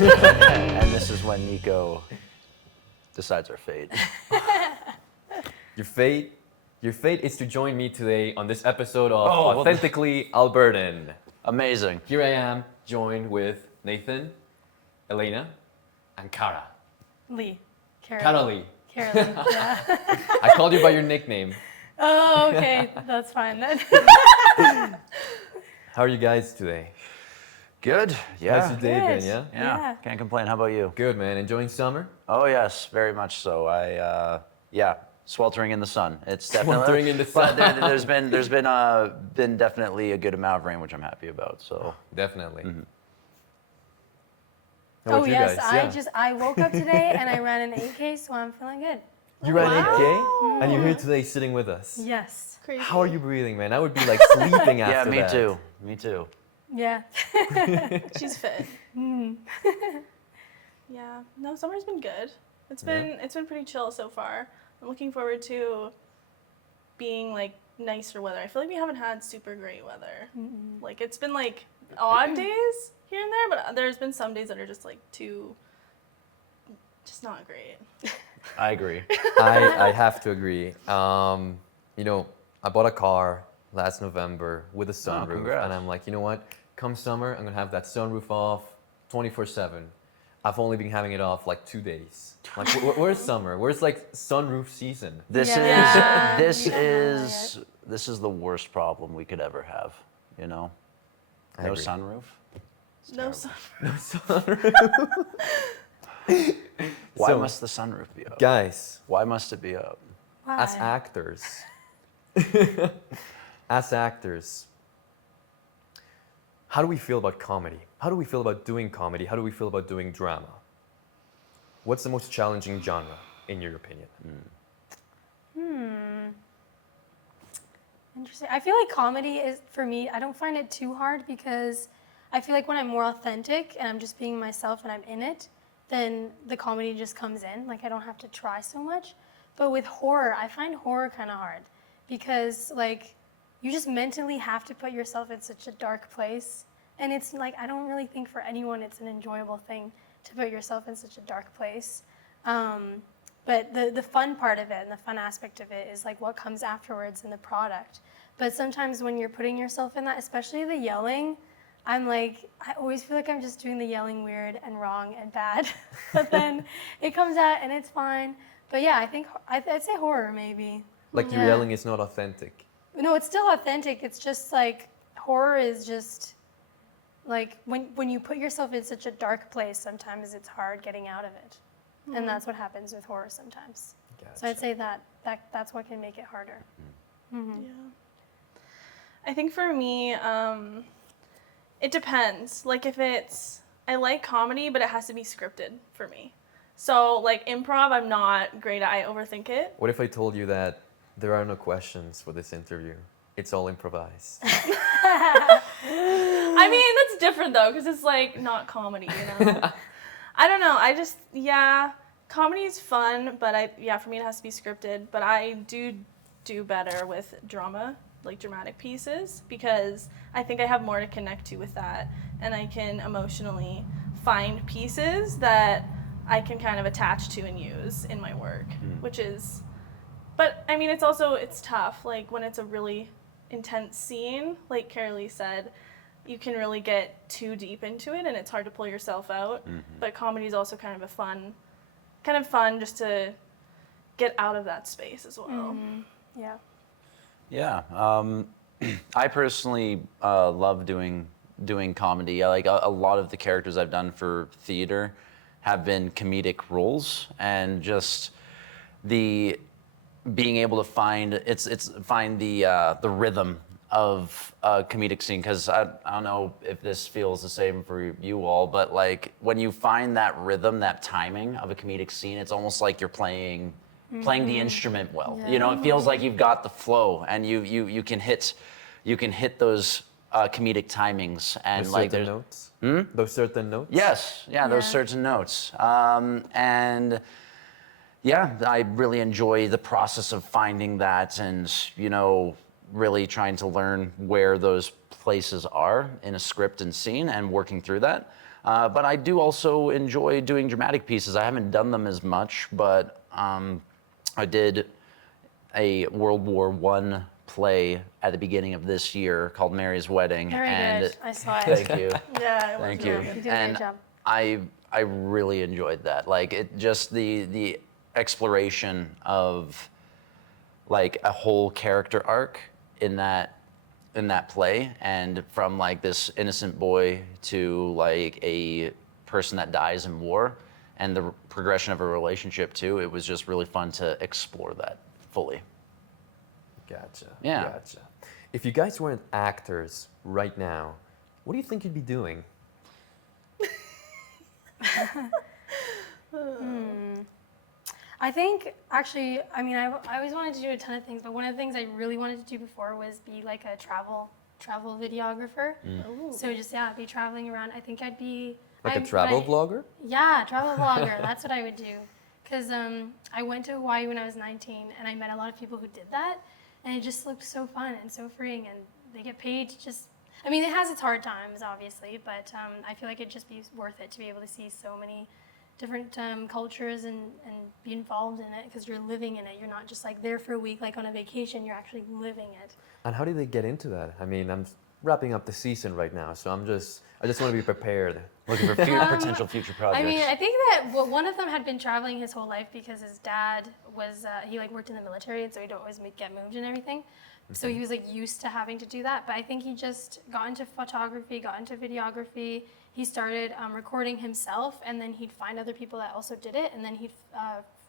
And this is when Nico decides our fate. Your fate is to join me today on this episode of well, Authentically Albertan. Amazing. Here I am, joined with Nathan, Elainna, and Kara. Lee. Karalee. Karalee, yeah. I called you by your nickname. Oh, okay, that's fine then. How are you guys today? Good. How's Yeah. your day been, yeah? Yeah. Can't complain. How about you? Good, man. Enjoying summer? Oh yes, very much so. Sweltering in the sun. It's definitely Sweltering in the sun. But there's been definitely a good amount of rain, which I'm happy about. So Definitely. Mm-hmm. How Oh about you yes, guys? I woke up today and I ran an 8K, so I'm feeling good. You ran Wow. 8K and you're here today sitting with us. Yes. Crazy. How are you breathing, man? I would be like sleeping yeah, after me that. too. Me too. Yeah. She's fit. Yeah. No, summer's been good. It's been pretty chill so far. I'm looking forward to being like nicer weather. I feel like we haven't had super great weather. Like it's been like odd days here and there, but there's been some days that are just like just not great. I agree. I have to agree. I bought a car last November with a sunroof, congrats. and I'm like, you know what? Come summer, I'm gonna have that sunroof off 24/7. I've only been having it off like 2 days. Like, where's summer? Where's like sunroof season? This Yeah. is Yeah. this is the worst problem we could ever have. You know, I no agree. sunroof. No summer. No sunroof. Why So, must the sunroof be up? guys, Why must it be up? as Why? actors, as actors, how do we feel about comedy? How do we feel about doing comedy? How do we feel about doing drama? What's the most challenging genre, in your opinion? Interesting. I feel like comedy is, for me, I don't find it too hard because I feel like when I'm more authentic and I'm just being myself and I'm in it, then the comedy just comes in. Like I don't have to try so much. But with horror, I find horror kind of hard because like you just mentally have to put yourself in such a dark place. And it's like, I don't really think for anyone it's an enjoyable thing to put yourself in such a dark place. But the fun part of it and the fun aspect of it is like what comes afterwards in the product. But sometimes when you're putting yourself in that, especially the yelling, I'm like, I always feel like I'm just doing the yelling weird and wrong and bad. But then it comes out and it's fine. But yeah, I think I'd say horror maybe. Like your Yeah. yelling is not authentic. No, it's still authentic. It's just like horror is just like when you put yourself in such a dark place, sometimes it's hard getting out of it. And that's what happens with horror sometimes. So I'd say that's what can make it harder. Yeah. I think for me, it depends. Like if I like comedy, but it has to be scripted for me. So like improv, I'm not great at. I overthink it. What if I told you that there are no questions for this interview? It's all improvised. I mean, that's different though, because it's like not comedy, you know? I don't know. Comedy is fun, but for me it has to be scripted. But I do better with drama, like dramatic pieces, because I think I have more to connect to with that, and I can emotionally find pieces that I can kind of attach to and use in my work, which is, but I mean, it's tough. Like when it's a really intense scene, like Karalee said, you can really get too deep into it and it's hard to pull yourself out. But comedy is also kind of fun just to get out of that space as well. Yeah. Yeah. I personally love doing comedy. Like a lot of the characters I've done for theater have been comedic roles, and just the being able to find the rhythm of a comedic scene, because I don't know if this feels the same for you all, but like when you find that rhythm, that timing of a comedic scene, it's almost like you're playing the instrument well. Yeah. You know, it feels like you've got the flow, and you can hit those comedic timings, and Those like certain there's notes? Those certain notes? yes, yeah, those Yeah. certain notes, and yeah, I really enjoy the process of finding that, and really trying to learn where those places are in a script and scene and working through that. But I do also enjoy doing dramatic pieces. I haven't done them as much, but I did a World War I play at the beginning of this year called Mary's Wedding. Very and good. I saw it. Thank you. Yeah, it was Thank really you. You did a And great job. I really enjoyed that. Like it just the exploration of like a whole character arc in that play, and from like this innocent boy to like a person that dies in war, and the progression of a relationship too. It was just really fun to explore that fully. Gotcha. Yeah. Gotcha. If you guys weren't actors right now, what do you think you'd be doing? I think actually, I mean, I always wanted to do a ton of things, but one of the things I really wanted to do before was be like a travel videographer. Ooh. So just be traveling around. I think I'd be Like a when travel vlogger? Yeah, travel vlogger. That's what I would do. Because I went to Hawaii when I was 19, and I met a lot of people who did that, and it just looked so fun and so freeing, and they get paid to just. I mean, it has its hard times, obviously, but I feel like it'd just be worth it to be able to see so many different cultures and be involved in it, because you're living in it. You're not just like there for a week, like on a vacation. You're actually living it. And how did they get into that? I mean, I'm wrapping up the season right now, so I just want to be prepared. Looking for potential future projects. I mean, I think that one of them had been traveling his whole life because his dad was he like worked in the military, and so he'd always get moved and everything. So he was like used to having to do that. But I think he just got into photography, got into videography. He started recording himself, and then he'd find other people that also did it, and then he'd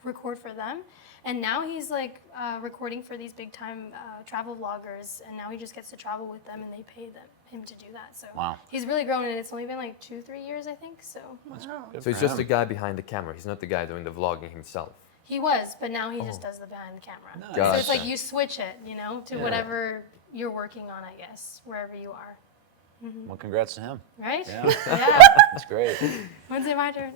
record for them. And now he's like recording for these big time travel vloggers, and now he just gets to travel with them, and they pay him to do that. So Wow. he's really grown, and it's only been like 2-3 years, I think. So Wow. So he's just the guy behind the camera. He's not the guy doing the vlogging himself. he was, but now he just does the behind the camera. Nice. So it's like Gotcha. you switch it, you know, to Yeah. whatever you're working on, I guess, wherever you are. Well, congrats to him. Right? Yeah. Yeah. That's great. When's it my turn?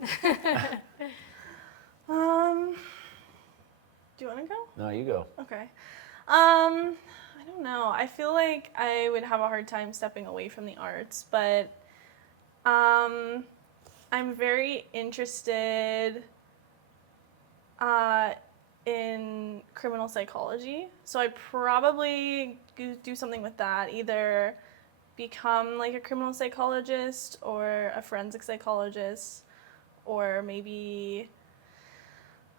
Do you want to go? No, you go. Okay. I don't know. I feel like I would have a hard time stepping away from the arts, but I'm very interested in criminal psychology. So I'd probably do something with that, either become like a criminal psychologist or a forensic psychologist, or maybe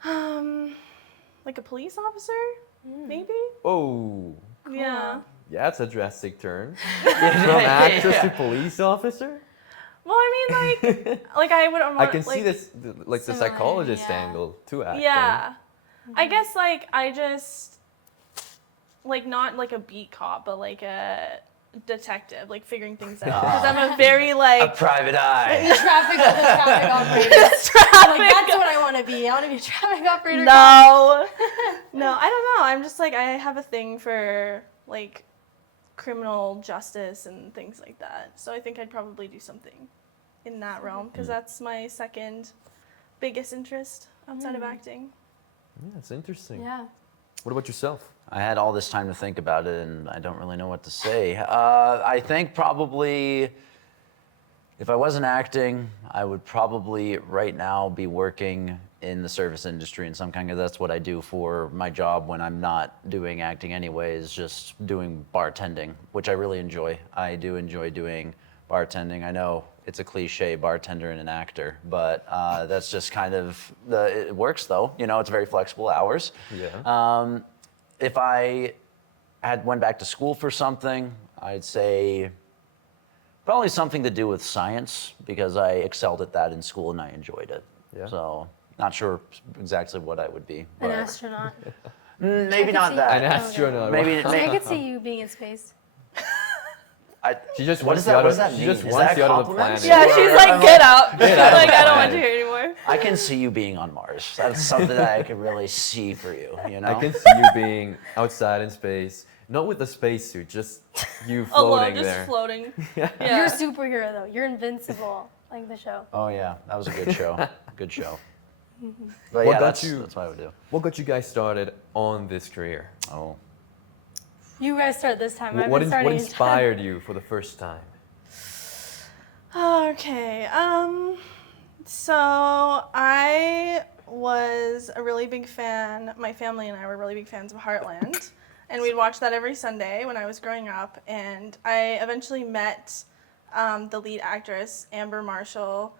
like a police officer, maybe? Oh, Yeah. yeah, that's a drastic turn. From actress to police officer? Well, I mean, like I would. I can see this, like the Similar, psychologist yeah. angle to acting. Yeah. I guess like I just like not like a beat cop, but like a detective, like figuring things out. Because I'm a very A like private eye. the traffic operator. traffic. Like, that's what I want to be. I want to be a traffic operator. No, no, I don't know. I'm just like I have a thing for like criminal justice and things like that. So I think I'd probably do something in that realm, because that's my second biggest interest outside of acting. Yeah, it's interesting. Yeah. What about yourself? I had all this time to think about it, and I don't really know what to say. I think probably if I wasn't acting, I would probably right now be working in the service industry in some kind, because that's what I do for my job when I'm not doing acting anyways, just doing bartending, which I really enjoy. I do enjoy doing bartending. I know it's a cliche, bartender and an actor, but that's just kind of, it works though. You know, it's very flexible hours. Yeah. If I had went back to school for something, I'd say probably something to do with science, because I excelled at that in school and I enjoyed it. Yeah. So not sure exactly what I would be. An but astronaut. maybe could not see that. An astronaut. Maybe, I maybe could see you being in space. She just what wants is you that? out What of, does that she mean? just Is wants that you a out of the compliment? planet. Yeah, she's like, get out. She's Get out of like, the I don't want planet. to hear anymore. I can see you being on Mars. That's something that I could really see for you. You know. I can see you being outside in space, not with the spacesuit, just you Alone, floating just there. floating. Yeah. Yeah. You're a superhero, though. You're invincible, like the show. Oh yeah, that was a good show. Good show. But What yeah, got that's you- what I would do. What got you guys started on this career? Oh. You guys start this time. I've What been starting. inspired you for the first time? Okay. So I was a really big fan. My family and I were really big fans of Heartland, and we'd watch that every Sunday when I was growing up. And I eventually met the lead actress, Amber Marshall,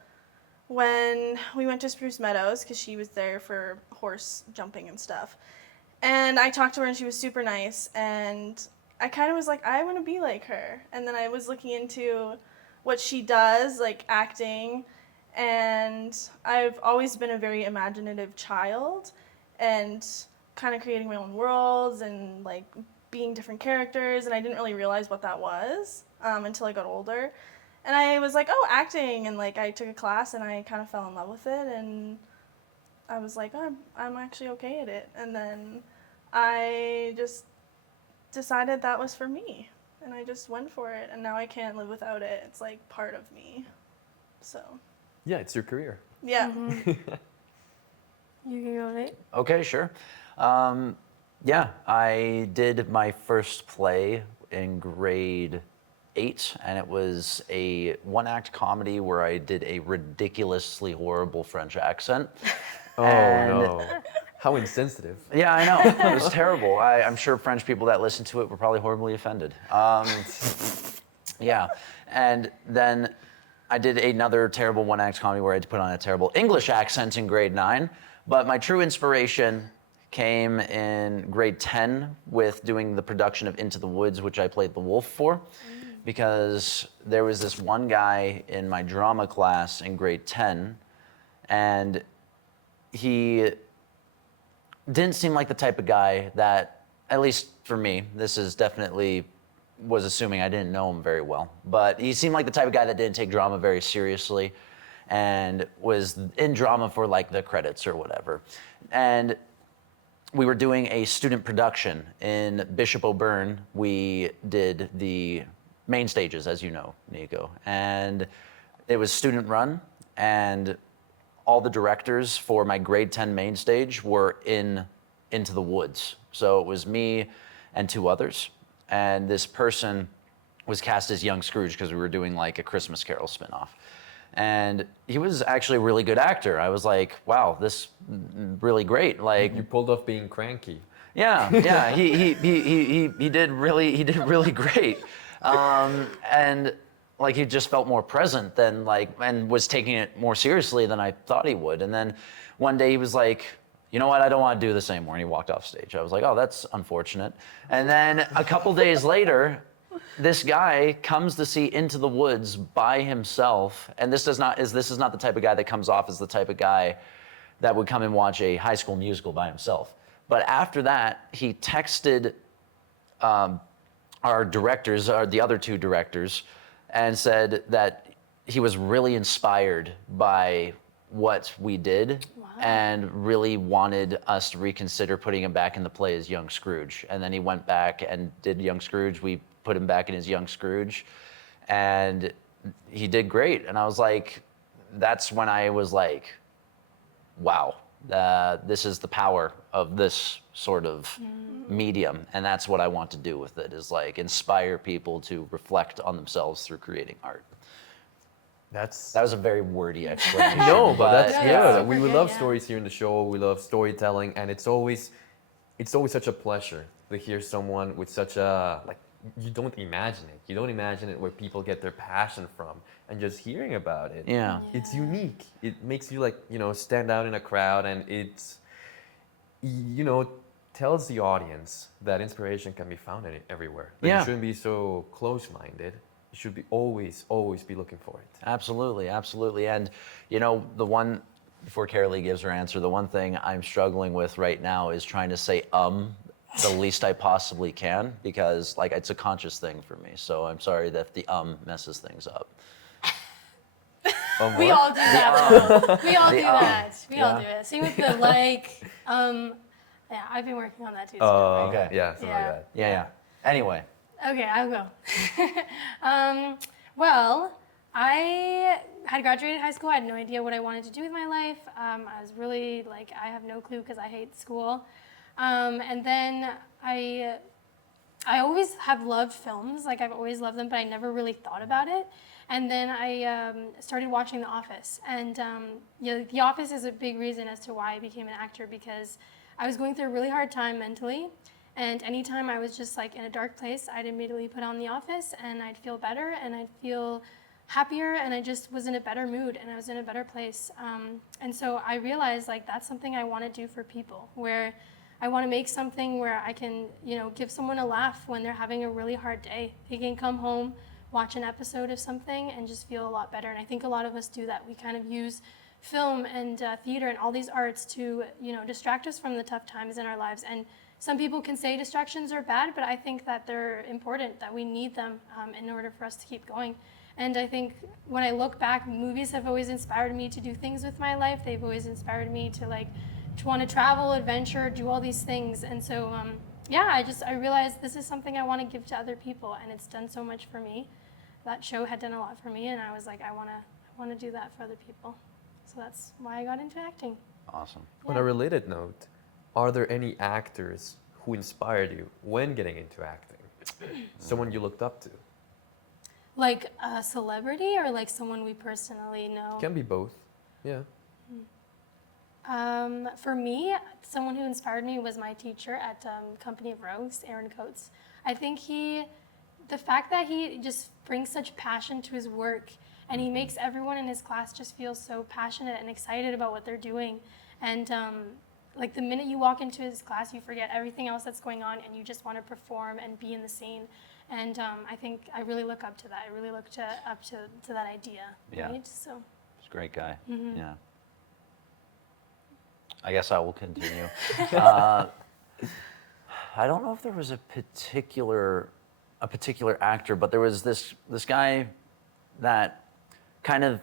when we went to Spruce Meadows because she was there for horse jumping and stuff. And I talked to her and she was super nice. And I kind of was like, I want to be like her. And then I was looking into what she does, like acting. And I've always been a very imaginative child and kind of creating my own worlds and like being different characters. And I didn't really realize what that was until I got older. And I was like, oh, acting. And like I took a class and I kind of fell in love with it. And I was like, oh, I'm actually okay at it. And then I just decided that was for me. And I just went for it. And now I can't live without it. It's like part of me. So, Yeah, it's your career. yeah. You can go, Nate. Okay, sure. Yeah, I did my first play in grade 8, and it was a one-act comedy where I did a ridiculously horrible French accent. Oh, And- no. How insensitive. Yeah, I know. It was terrible. I'm sure French people that listened to it were probably horribly offended. Yeah, and then I did another terrible one-act comedy where I had to put on a terrible English accent in grade 9. But my true inspiration came in grade 10 with doing the production of Into the Woods, which I played the wolf for. Because there was this one guy in my drama class in grade 10, and he didn't seem like the type of guy that, at least for me, this is definitely was assuming I didn't know him very well, but he seemed like the type of guy that didn't take drama very seriously and was in drama for like the credits or whatever. And we were doing a student production in Bishop O'Byrne. We did the main stages, as you know, Nico, and it was student run, and all the directors for my grade 10 main stage were Into the Woods. So it was me and 2 others, and this person was cast as young Scrooge because we were doing like a Christmas Carol spinoff. And he was actually a really good actor. I was like, wow, this really great. Like, You pulled off being cranky. yeah, he did really great, and like he just felt more present than like, and was taking it more seriously than I thought he would. And then one day he was like, you know what, I don't want to do this anymore, and he walked off stage. I was like, oh, that's unfortunate. And then a couple days later, this guy comes to see Into the Woods by himself, and this is not the type of guy that comes off as the type of guy that would come and watch a High School Musical by himself. But after that, he texted our directors, the other 2 directors, and said that he was really inspired by what we did and really wanted us to reconsider putting him back in the play as young Scrooge. And then he went back and did young Scrooge. We put him back in as young Scrooge, and he did great. And I was like, that's when I was like, wow, this is the power of this sort of medium, and that's what I want to do with it, is like inspire people to reflect on themselves through creating art. That was a very wordy explanation. No, but that's Yeah, good. that's super We good, love yeah. stories here in the show. We love storytelling, and it's always such a pleasure to hear someone with such a, like, you don't imagine it. You don't imagine it where people get their passion from, and just hearing about it. Yeah. It's unique. It makes you, like, stand out in a crowd, and it's, tells the audience that inspiration can be found everywhere. That Yeah. You shouldn't be so close-minded. You should be always be looking for it. Absolutely. And the one, before Karalee gives her answer, the one thing I'm struggling with right now is trying to say the least I possibly can, because like it's a conscious thing for me. So I'm sorry that the messes things up. We all do that. We all do The, that. We all yeah. do it. Same with the like. Yeah, I've been working on that too. Okay. Yeah, something Yeah. like that. Yeah. Anyway. Okay, I'll go. Well, I had graduated high school. I had no idea what I wanted to do with my life. I was really like, I have no clue because I hate school. And then I I always have loved films, like I've always loved them, but I never really thought about it. And then I started watching The Office, and The Office is a big reason as to why I became an actor, because I was going through a really hard time mentally, and anytime I was just like in a dark place, I'd immediately put on The Office, and I'd feel better, and I'd feel happier, and I just was in a better mood, and I was in a better place. And so I realized like that's something I want to do for people, where I want to make something where I can, give someone a laugh when they're having a really hard day. They can come home, watch an episode of something, and just feel a lot better. And I think a lot of us do that. We kind of use film and theater and all these arts to, distract us from the tough times in our lives. And some people can say distractions are bad, but I think that they're important, that we need them in order for us to keep going. And I think when I look back, movies have always inspired me to do things with my life. They've always inspired me to want to travel, adventure, do all these things. And so, I realized this is something I want to give to other people, and it's done so much for me. That show had done a lot for me, and I was like, I want to do that for other people. So that's why I got into acting. Awesome. On a related note, are there any actors who inspired you when getting into acting? Someone you looked up to? Like a celebrity or like someone we personally know? Can be both. Yeah. For me, someone who inspired me was my teacher at Company of Rogues, Aaron Coates. I think the fact that he just brings such passion to his work, and he makes everyone in his class just feel so passionate and excited about what they're doing. And the minute you walk into his class, you forget everything else that's going on, and you just want to perform and be in the scene. And I think I really look up to that. I really look up to that idea. Yeah. Right? So. He's a great guy. Mm-hmm. Yeah. I guess I will continue. I don't know if there was a particular actor, but there was this guy that kind of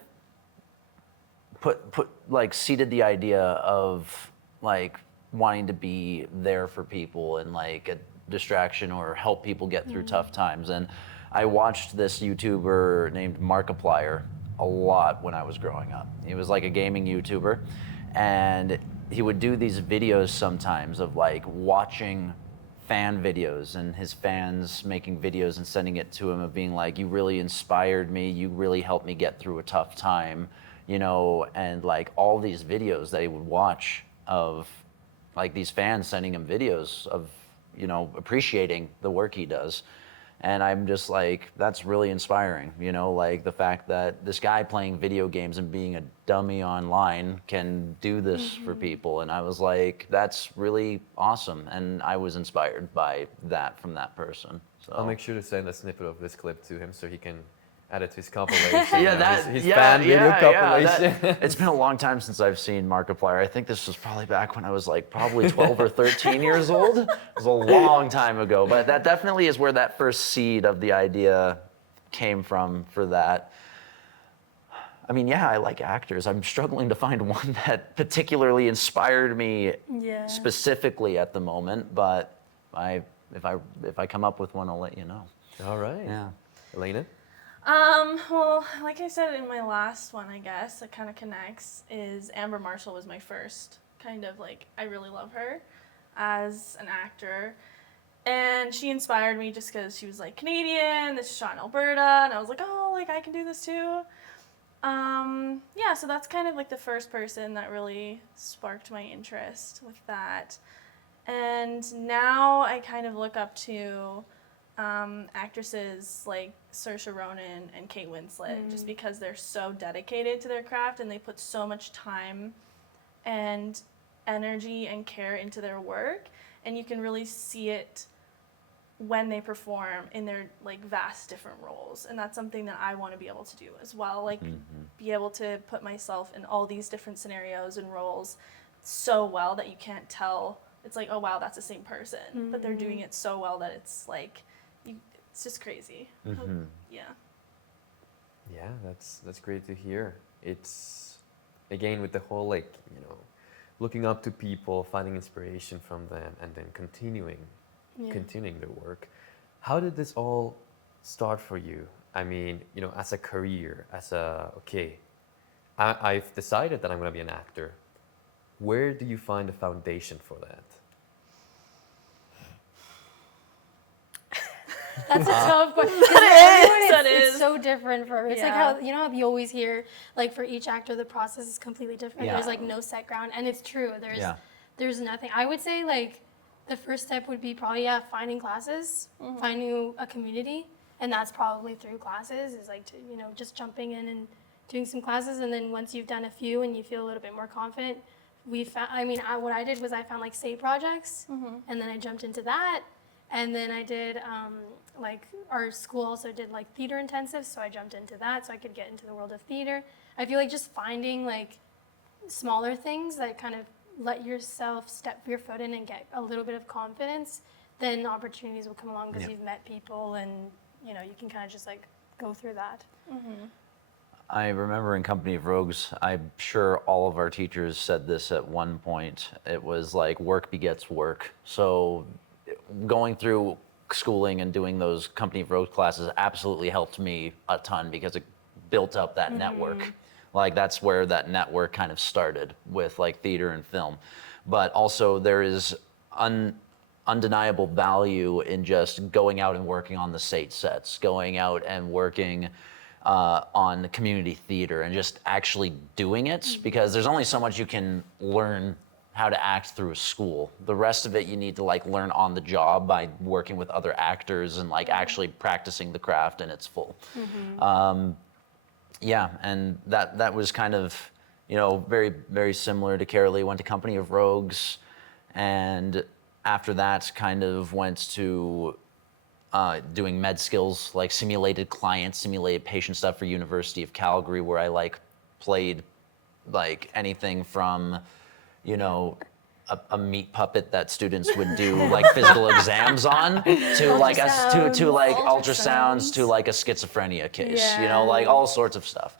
seeded the idea of wanting to be there for people and a distraction or help people get through tough times. And I watched this YouTuber named Markiplier a lot when I was growing up. He was like a gaming YouTuber, and he would do these videos sometimes of watching fan videos and his fans making videos and sending it to him of being like, you really inspired me, you really helped me get through a tough time, and all these videos that he would watch of these fans sending him videos of appreciating the work he does. And I'm just that's really inspiring, the fact that this guy playing video games and being a dummy online can do this for people. And I was like, that's really awesome. And I was inspired by that from that person. So I'll make sure to send a snippet of this clip to him so he can add it to his compilation. His yeah, fan video compilation. It's been a long time since I've seen Markiplier. I think this was probably back when I was probably 12 or 13 years old. It was a long time ago, but that definitely is where that first seed of the idea came from for that. I mean, I like actors. I'm struggling to find one that particularly inspired me specifically at the moment, but if I come up with one, I'll let you know. All right. Yeah. Elainna? Well, like I said in my last one, I guess, it kind of connects, is Amber Marshall was my first kind of I really love her as an actor. And she inspired me just because she was Canadian, this is shot in Alberta, and I was like, oh, I can do this too. So that's kind of the first person that really sparked my interest with that. And now I kind of look up to actresses like Saoirse Ronan and Kate Winslet, just because they're so dedicated to their craft and they put so much time and energy and care into their work, and you can really see it when they perform in their vast different roles. And that's something that I want to be able to do as well, be able to put myself in all these different scenarios and roles so well that you can't tell. It's oh wow, that's the same person, but they're doing it so well that it's it's just crazy. Yeah. Yeah, that's great to hear. It's again with the whole looking up to people, finding inspiration from them, and then continuing their work. How did this all start for you? I mean, as a career, I've decided that I'm going to be an actor. Where do you find a foundation for that? That's a tough question. That It's is. so different for it's like Yeah. how how you always hear like for each actor the process is completely different. Yeah. There's like no set ground, and it's true. Yeah. There's nothing. I would say like the first step would be probably finding classes, finding a community, and that's probably through classes. Is like to just jumping in and doing some classes, and then once you've done a few and you feel a little bit more confident, we found. What I did was I found like state projects, and then I jumped into that. And then I did, like, our school also did, like, theater intensives, so I jumped into that so I could get into the world of theater. I feel like just finding, like, smaller things that kind of let yourself step your foot in and get a little bit of confidence, then opportunities will come along because you've met people and, you can kind of just, like, go through that. I remember in Company of Rogues, I'm sure all of our teachers said this at one point. It was like work begets work. So going through schooling and doing those Company of Rogues classes absolutely helped me a ton because it built up that network. Like that's where that network kind of started with like theater and film. But also there is undeniable value in just going out and working on the state sets, going out and working on community theater and just actually doing it, because there's only so much you can learn how to act through a school. The rest of it you need to like learn on the job by working with other actors and like actually practicing the craft in its full. Yeah, and that was kind of, very, very similar to Karalee. Went to Company of Rogues, and after that kind of went to doing med skills, like simulated clients, simulated patient stuff for University of Calgary, where I like played like anything from, a meat puppet that students would do like physical exams on to like ultrasounds to like a schizophrenia case, like all sorts of stuff.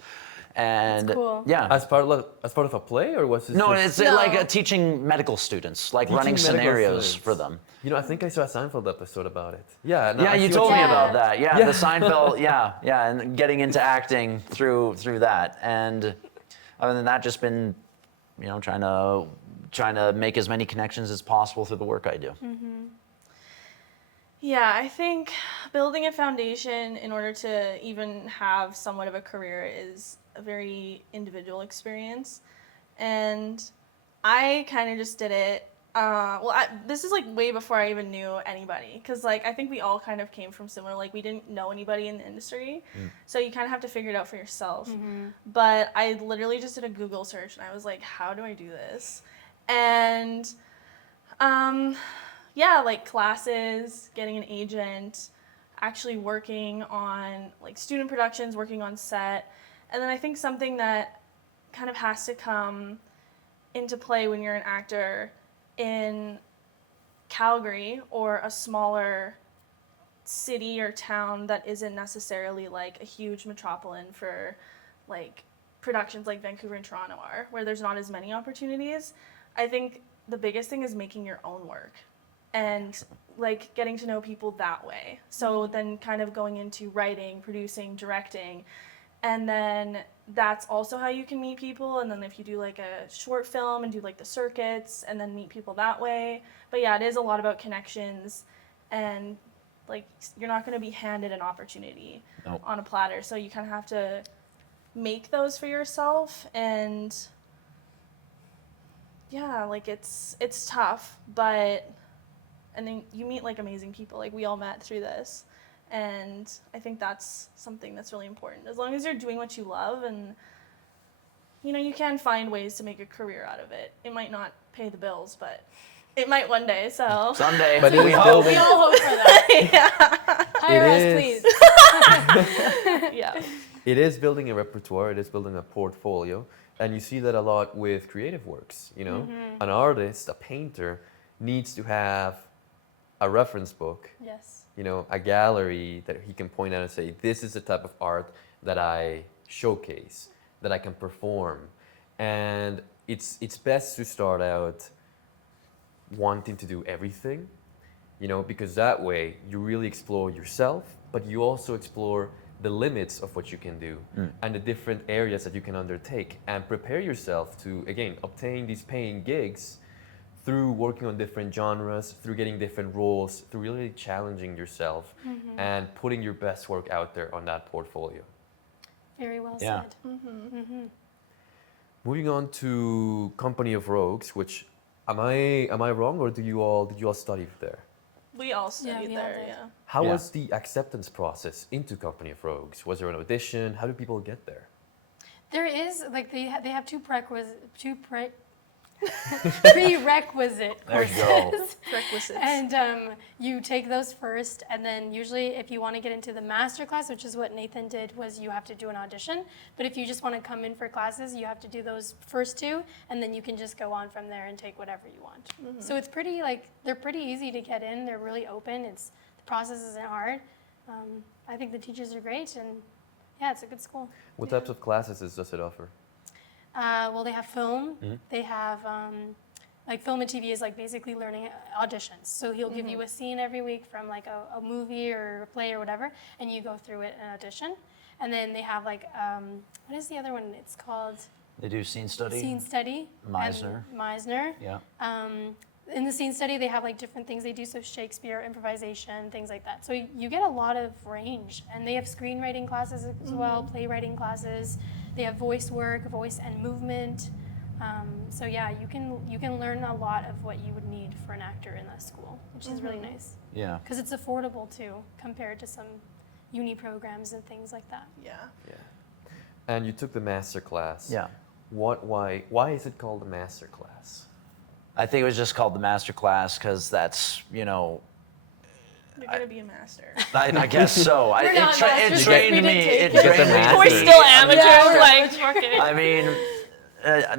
And cool. yeah. As part of a play, or was this? No, just it's like teaching medical students, like running teaching medical scenarios students? for them. I think I saw a Seinfeld episode about it. Yeah. No, Yeah, I you see told what me mean. about that. Yeah, Yeah. the Seinfeld. Yeah, and getting into acting through that. And other than that, just been, trying to make as many connections as possible through the work I do. Yeah, I think building a foundation in order to even have somewhat of a career is a very individual experience. And I kind of just did it. This is like way before I even knew anybody. Because like, I think we all kind of came from similar, like we didn't know anybody in the industry. So you kind of have to figure it out for yourself. But I literally just did a Google search and I was like, how do I do this? And like classes, getting an agent, actually working on like student productions, working on set. And then I think something that kind of has to come into play when you're an actor in Calgary or a smaller city or town that isn't necessarily like a huge metropolitan for like productions like Vancouver and Toronto are, where there's not as many opportunities. I think the biggest thing is making your own work and like getting to know people that way. So then kind of going into writing, producing, directing, and then that's also how you can meet people. And then if you do like a short film and do like the circuits and then meet people that way. But yeah, it is a lot about connections, and like you're not going to be handed an opportunity on a platter. So you kind of have to make those for yourself. And yeah, like it's tough, but and then you meet like amazing people. Like we all met through this. And I think that's something that's really important. As long as you're doing what you love, and you can find ways to make a career out of it. It might not pay the bills, but it might one day. So Someday. But it we is hope. building. We all hope for that. Hire us, is. please. yeah. It is building a repertoire. It is building a portfolio, and you see that a lot with creative works. An artist, a painter, needs to have a reference book. Yes. A gallery that he can point out and say, this is the type of art that I showcase, that I can perform. And it's best to start out wanting to do everything, because that way you really explore yourself, but you also explore the limits of what you can do and the different areas that you can undertake, and prepare yourself to, again, obtain these paying gigs through working on different genres, through getting different roles, through really challenging yourself and putting your best work out there on that portfolio. Very well Yeah. said. Moving on to Company of Rogues, which am I wrong, or did you all study there? We all studied we all there, did. yeah. How Yeah. was the acceptance process into Company of Rogues? Was there an audition? How did people get there? There is like they have prerequisite There you go. courses. Requisites. And you take those first, and then usually if you want to get into the master class, which is what Nathan did, was you have to do an audition. But if you just want to come in for classes, you have to do those first two, and then you can just go on from there and take whatever you want. So it's pretty they're pretty easy to get in. They're really open. The process isn't hard. I think the teachers are great, and yeah, it's a good school. What types of classes does it offer? Well, they have film. They have like film and TV is like basically learning auditions. So he'll give you a scene every week from like a movie or a play or whatever, and you go through it in audition. And then they have like what is the other one? It's called They do scene study. Scene Study. Meisner. And Meisner. Yeah. In the scene study, they have like different things they do, so Shakespeare, improvisation, things like that. So you get a lot of range, and they have screenwriting classes as well, playwriting classes. They have voice work, voice and movement. So yeah, you can learn a lot of what you would need for an actor in that school, which is really nice Yeah. because it's affordable too compared to some uni programs and things like that. Yeah. Yeah. And you took the master class. Yeah. Why is it called a master class? I think it was just called the master class because that's, You're gonna be a master. I guess so. We're not It masters, trained we me. didn't It take it. trained me. We're still amateurs, Yeah. like, fuck it. I mean,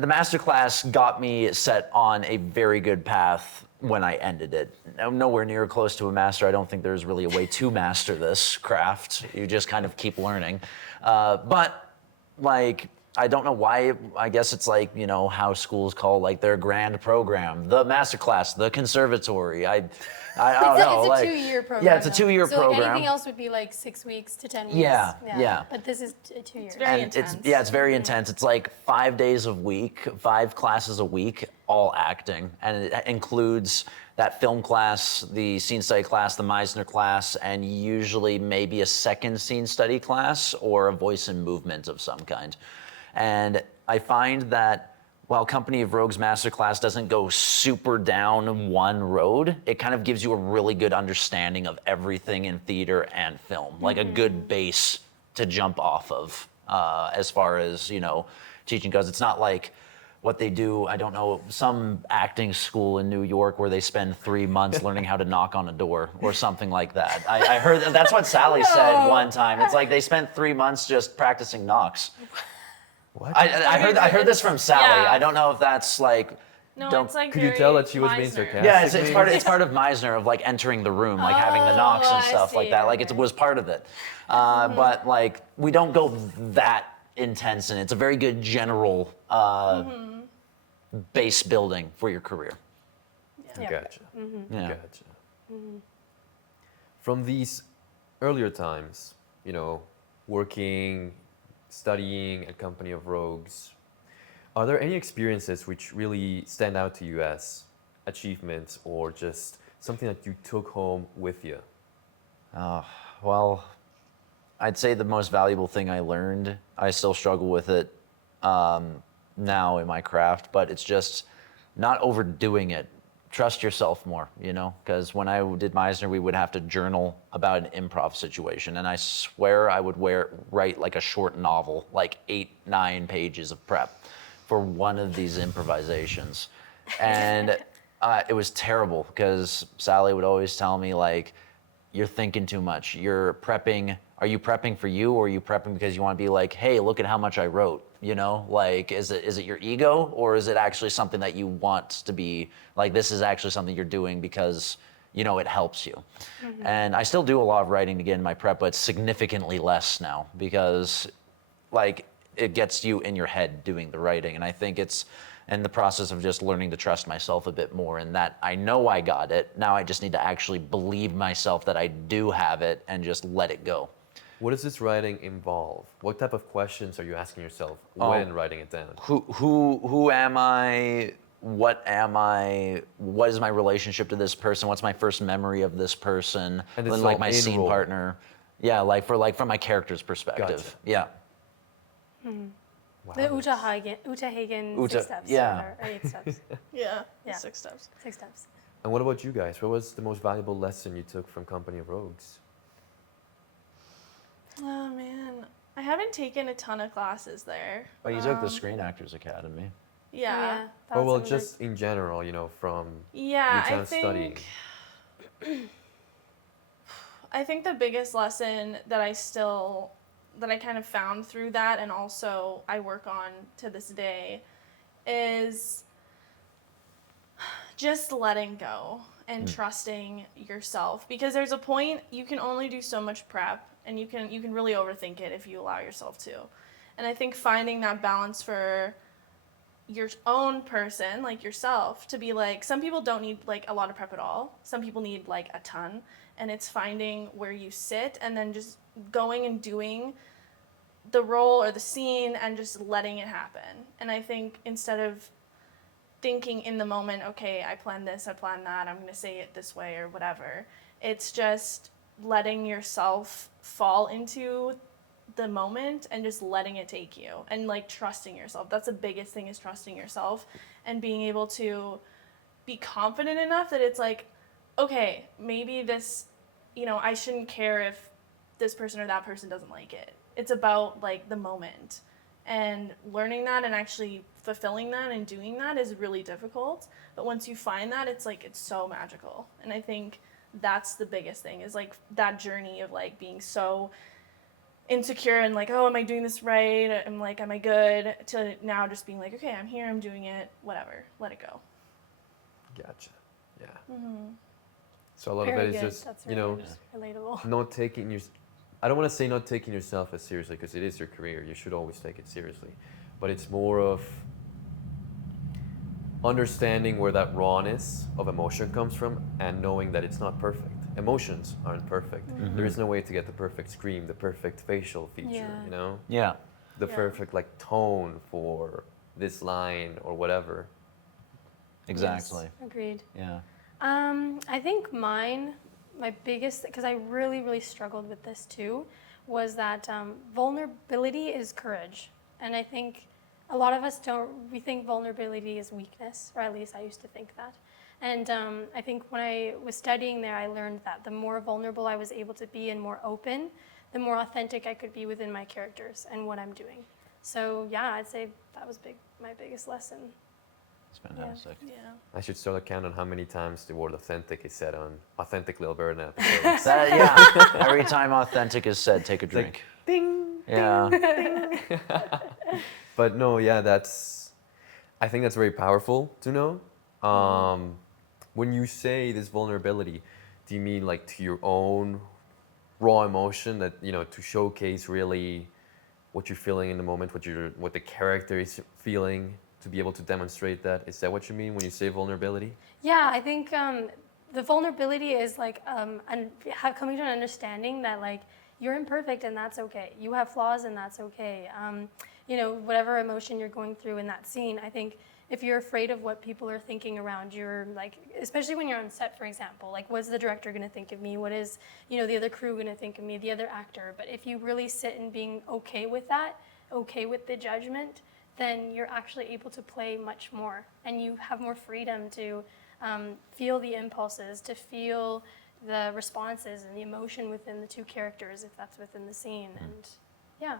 the master class got me set on a very good path when I ended it. I'm nowhere near close to a master. I don't think there's really a way to master this craft. You just kind of keep learning. But like, I don't know why. I guess it's like, how schools call like their grand program, the master class, the conservatory. I don't know. It's a like, 2-year program. Yeah, it's a though. 2-year so program. anything else would be like 6 weeks to 10 weeks. Yeah. But this is 2 years. very and intense. it's very intense. It's like 5 days a week, 5 classes a week, all acting, and it includes that film class, the scene study class, the Meisner class, and usually maybe a second scene study class or a voice and movement of some kind. And I find that while Company of Rogues Masterclass doesn't go super down one road, it kind of gives you a really good understanding of everything in theater and film, like a good base to jump off of as far as, teaching goes. It's not like what they do, I don't know, some acting school in New York where they spend 3 months learning how to knock on a door or something like that. I heard that's what Sally said one time. It's like they spent 3 months just practicing knocks. What? I heard this from Sally. Yeah. I don't know if that's like. No, don't- it's like Could you very tell that she was being Meisner. sarcastic? Yeah, it's part of Meisner of like entering the room, like having the knocks and I stuff like see, that. Like it okay. was part of it, but like we don't go that intense, and it's a very good general base building for your career. Yeah. Gotcha. Yeah. Gotcha. From these earlier times, working, studying at Company of Rogues, are there any experiences which really stand out to you as achievements or just something that you took home with you? Well, I'd say the most valuable thing I learned, I still struggle with it now in my craft, but it's just not overdoing it. Trust yourself more, because when I did Meisner, we would have to journal about an improv situation. And I swear I would write like a short novel, like 8-9 pages of prep for one of these improvisations. And it was terrible because Sally would always tell me like, you're thinking too much. You're prepping. Are you prepping for you, or are you prepping because you want to be like, hey, look at how much I wrote? Like, is it your ego, or is it actually something that you want to be like? This is actually something you're doing because it helps you. And I still do a lot of writing again in my prep, but significantly less now because, like, it gets you in your head doing the writing, and I think it's in the process of just learning to trust myself a bit more, and that I know I got it. Now I just need to actually believe myself that I do have it and just let it go. What does this writing involve? What type of questions are you asking yourself when writing it down? Who am I? what am I? What is my relationship to this person? What's my first memory of this person? And then it's like all my scene in-role. partner. Yeah, like from my character's perspective. Gotcha. Yeah. Wow, The Uta Hagen 6 steps. yeah. Or 8 steps. Yeah. Yeah. 6 steps. 6 steps. And what about you guys? What was the most valuable lesson you took from Company of Rogues? Oh man, I haven't taken a ton of classes there. Oh, you took the Screen Actors Academy. Yeah. That Oh, was well, something that- just in general, from Yeah, your I time studying. think I think the biggest lesson that I kind of found through that, and also I work on to this day, is just letting go and trusting yourself, because there's a point you can only do so much prep, and you can really overthink it if you allow yourself to. And I think finding that balance for your own person, like yourself, to be like, some people don't need like a lot of prep at all. Some people need like a ton, and it's finding where you sit and then just going and doing the role or the scene and just letting it happen. And I think instead of thinking in the moment, okay, I planned this, I planned that, I'm going to say it this way or whatever, it's just letting yourself fall into the moment and just letting it take you, and like trusting yourself. That's the biggest thing, is trusting yourself and being able to be confident enough that it's like, okay, maybe this, I shouldn't care if this person or that person doesn't like it. It's about like the moment, and learning that and actually fulfilling that and doing that is really difficult. But once you find that, it's like, it's so magical. And I think that's the biggest thing, is like that journey of like being so insecure and like, oh, am I doing this right? I'm like, am I good? To now just being like, okay, I'm here, I'm doing it, whatever, let it go. Gotcha. Yeah. So a lot Very of it is good. just, That's really relatable. not taking your, I don't want to say not taking yourself as seriously, because it is your career. You should always take it seriously. But it's more of understanding where that rawness of emotion comes from, and knowing that it's not perfect. Emotions aren't perfect. There is no way to get the perfect scream, the perfect facial feature, Yeah. Yeah. the Yeah. perfect like tone for this line or whatever. Exactly. Yes, agreed. Yeah. I think my biggest, because I really, really struggled with this too, was that vulnerability is courage. And I think a lot of us we think vulnerability is weakness, or at least I used to think that. And I think when I was studying there, I learned that the more vulnerable I was able to be and more open, the more authentic I could be within my characters and what I'm doing. So yeah, I'd say that was my biggest lesson. It's fantastic. Yeah. I should start a count on how many times the word authentic is said on Authentically Albertan episodes. Every time authentic is said, take a drink. Ding! Yeah. But no, yeah, I think that's very powerful to know. When you say this vulnerability, do you mean like to your own raw emotion, that, to showcase really what you're feeling in the moment, what the character is feeling, to be able to demonstrate that? Is that what you mean when you say vulnerability? Yeah, I think the vulnerability is like coming to an understanding that like you're imperfect and that's okay. You have flaws and that's okay. Whatever emotion you're going through in that scene, I think if you're afraid of what people are thinking around you, like, especially when you're on set, for example, like what's the director going to think of me? What is, the other crew going to think of me, the other actor? But if you really sit in being okay with that, okay with the judgment, then you're actually able to play much more, and you have more freedom to feel the impulses, to feel the responses and the emotion within the two characters, if that's within the scene. And yeah.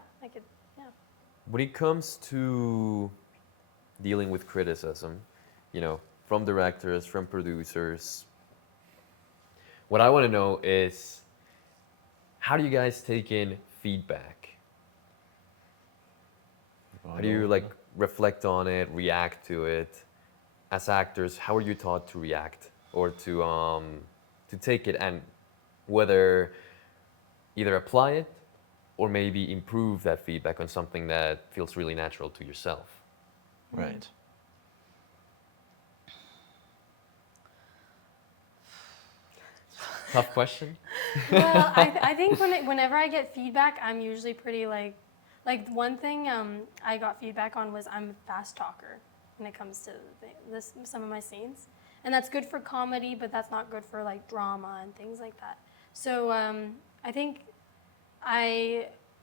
When it comes to dealing with criticism, from directors, from producers, what I want to know is, how do you guys take in feedback? How do you like reflect on it, react to it? As actors, how are you taught to react or to take it, and whether either apply it or maybe improve that feedback on something that feels really natural to yourself? Right. Tough question. Well, I think whenever I get feedback, I'm usually pretty like one thing I got feedback on was I'm a fast talker. when it comes to some of my scenes. And that's good for comedy, but that's not good for like drama and things like that. So I think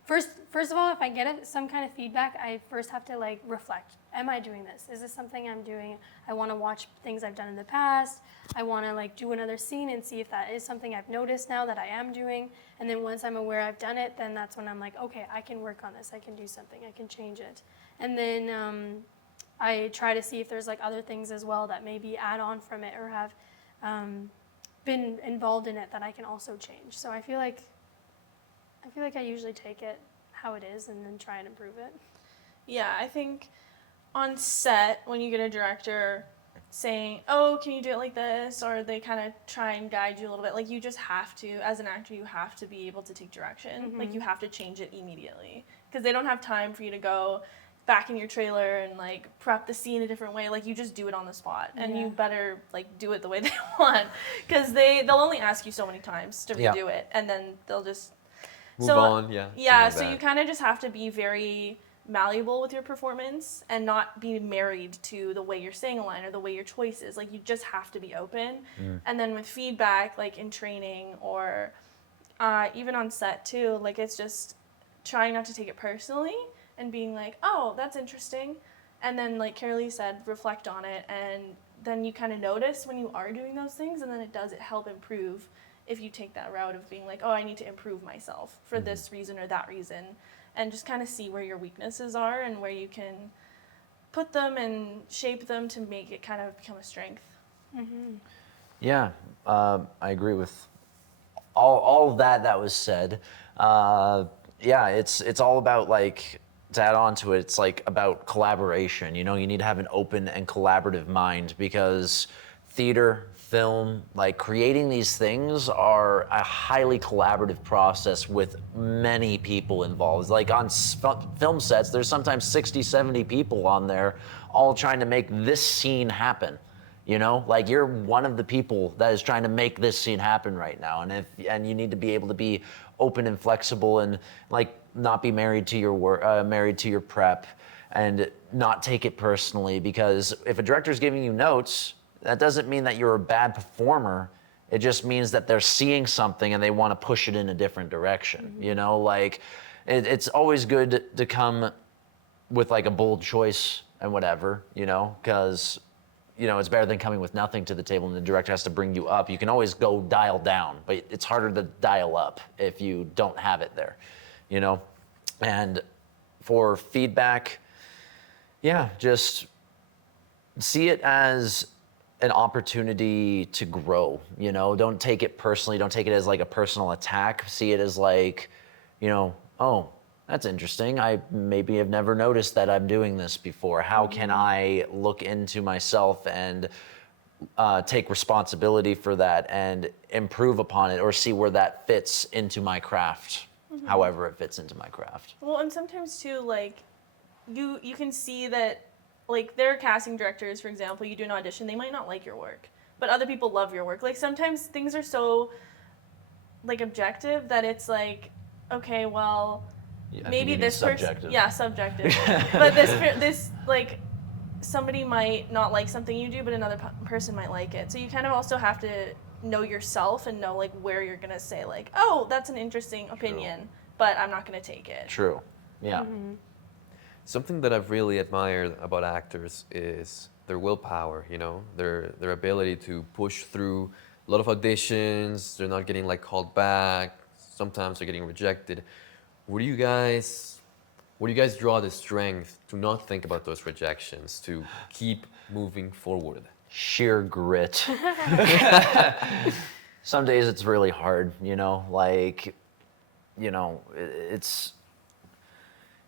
first of all, if I get some kind of feedback, I first have to like reflect. Am I doing this? Is this something I'm doing? I want to watch things I've done in the past. I want to like do another scene and see if that is something I've noticed now that I am doing. And then once I'm aware I've done it, then that's when I'm like, okay, I can work on this. I can do something. I can change it. And then I try to see if there's like other things as well that maybe add on from it or have been involved in it that I can also change. So I feel like I usually take it how it is and then try and improve it. Yeah, I think on set, when you get a director saying, oh, can you do it like this? Or they kind of try and guide you a little bit. Like, you just have to, as an actor, you have to be able to take direction. Like, you have to change it immediately. Because they don't have time for you to go back in your trailer and, like, prep the scene a different way. Like, you just do it on the spot. And you better, like, do it the way they want. Because they'll only ask you so many times to redo it. And then they'll just... Move on, yeah. Yeah, like so that. you kind of just have to be very malleable with your performance and not be married to the way you're saying a line or the way your choice is. Like, you just have to be open. And then with feedback, like in training or even on set too, like, it's just trying not to take it personally and being like, oh, that's interesting. And then, like Karalee said, reflect on it. And then you kind of notice when you are doing those things, and then it help improve if you take that route of being like, oh, I need to improve myself for this reason or that reason. And just kind of see where your weaknesses are and where you can put them and shape them to make it kind of become a strength. Yeah, I agree with all of that was said. Yeah, it's all about, like, to add on to it, it's like about collaboration. You know, you need to have an open and collaborative mind, because theater, film, like, creating these things are a highly collaborative process with many people involved. Like, on film sets, there's sometimes 60, 70 people on there all trying to make this scene happen. You know, like, you're one of the people that is trying to make this scene happen right now. And you need to be able to be open and flexible and, like, not be married to your work, married to your prep, and not take it personally, because if a director's giving you notes, that doesn't mean that you're a bad performer. It just means that they're seeing something and they want to push it in a different direction. You know, like, it's always good to come with, like, a bold choice and whatever, you know, because, you know, it's better than coming with nothing to the table and the director has to bring you up. You can always go dial down, but it's harder to dial up if you don't have it there, you know? And for feedback, yeah, just see it as an opportunity to grow, you know? Don't take it personally. Don't take it as, like, a personal attack. See it as, like, you know, oh, that's interesting. I maybe have never noticed that I'm doing this before. How can I look into myself and take responsibility for that and improve upon it, or see where that fits into my craft, however it fits into my craft. Well, and sometimes too, like, you can see that, like, there are casting directors, for example, you do an audition, they might not like your work, but other people love your work. Like, sometimes things are so, like, objective that it's like, okay, well, Yeah, maybe this person, subjective. yeah, subjective. But this, like, somebody might not like something you do, but another person might like it. So you kind of also have to know yourself and know, like, where you're gonna say, like, oh, that's an interesting opinion, but I'm not gonna take it. True. Yeah. Something that I've really admired about actors is their willpower, you know, their ability to push through a lot of auditions. They're not getting, like, called back. Sometimes they're getting rejected. Where do you guys draw the strength to not think about those rejections, to keep moving forward? Sheer grit. Some days it's really hard, you know, like, you know, it's,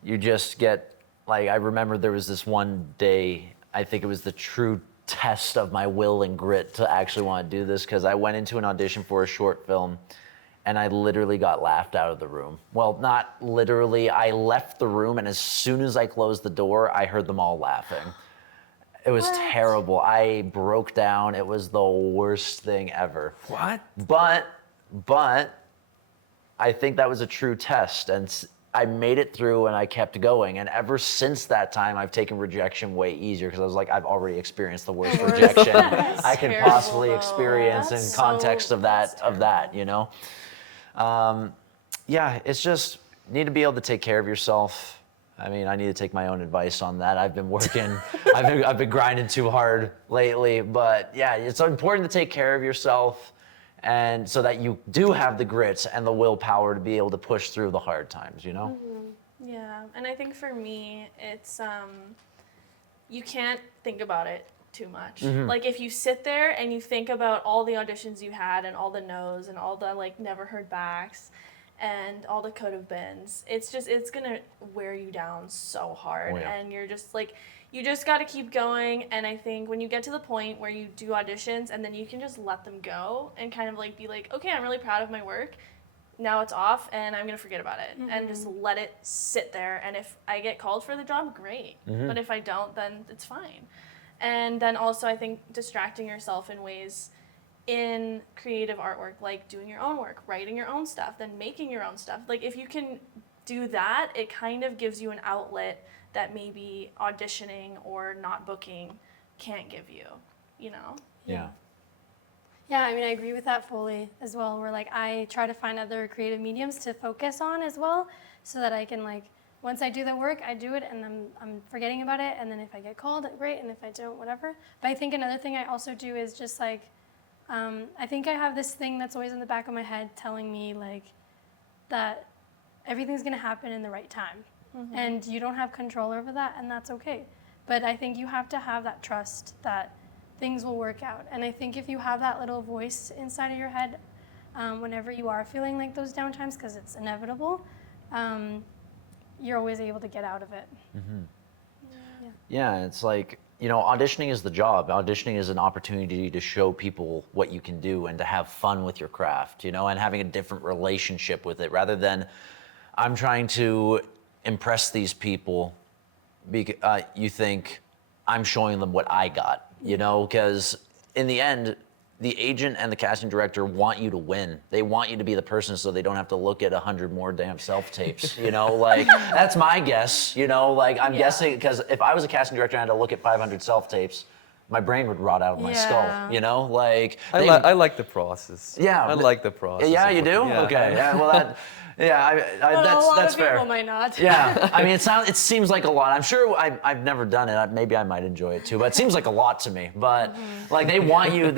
you just get, like, I remember there was this one day, I think it was the true test of my will and grit to actually want to do this, because I went into an audition for a short film and I literally got laughed out of the room. Well, not literally, I left the room, and as soon as I closed the door, I heard them all laughing. It was terrible. I broke down. It was the worst thing ever. What? But I think that was a true test, and I made it through and I kept going. And ever since that time, I've taken rejection way easier because I was like, I've already experienced the worst rejection I could terrible, possibly though. experience That's in context of that's that, you know? Yeah, it's just need to be able to take care of yourself. I mean, I need to take my own advice on that. I've been working, I've been grinding too hard lately, but yeah, it's important to take care of yourself, and so that you do have the grit and the willpower to be able to push through the hard times, you know? Yeah, and I think for me, it's you can't think about it too much. Like if you sit there and you think about all the auditions you had and all the no's and all the like never heard backs and all the could have beens, it's gonna wear you down so hard. Oh, yeah. And you're just like, you just got to keep going. And I think when you get to the point where you do auditions and then you can just let them go and kind of like be like, okay, I'm really proud of my work, now it's off and I'm gonna forget about it and just let it sit there. And if I get called for the job, great. But if I don't, then it's fine. And then also I think distracting yourself in ways in creative artwork, like doing your own work, writing your own stuff, then making your own stuff. Like if you can do that, it kind of gives you an outlet that maybe auditioning or not booking can't give you, you know? Yeah. Yeah, I mean, I agree with that fully as well. Where like I try to find other creative mediums to focus on as well, so that I can like once I do the work, I do it, and I'm forgetting about it. And then if I get called, great. And if I don't, whatever. But I think another thing I also do is just like I think I have this thing that's always in the back of my head telling me like that everything's gonna happen in the right time, and you don't have control over that, and that's okay. But I think you have to have that trust that things will work out. And I think if you have that little voice inside of your head, whenever you are feeling like those down times, because it's inevitable, you're always able to get out of it. Yeah, it's like, you know, auditioning is the job. Auditioning is an opportunity to show people what you can do and to have fun with your craft, you know, and having a different relationship with it rather than I'm trying to impress these people. You think I'm showing them what I got, you know, because in the end, the agent and the casting director want you to win. They want you to be the person so they don't have to look at 100 more damn self-tapes, you know? Like, that's my guess, you know? Like, I'm guessing, because if I was a casting director and I had to look at 500 self-tapes, my brain would rot out of my skull, you know? Like, I like the process. Yeah. I like the process. Yeah, of you do? looking- yeah. Okay, yeah, well, that's fair. People might not. Yeah, I mean, it seems like a lot. I'm sure I've never done it. Maybe I might enjoy it too, but it seems like a lot to me. But like they want you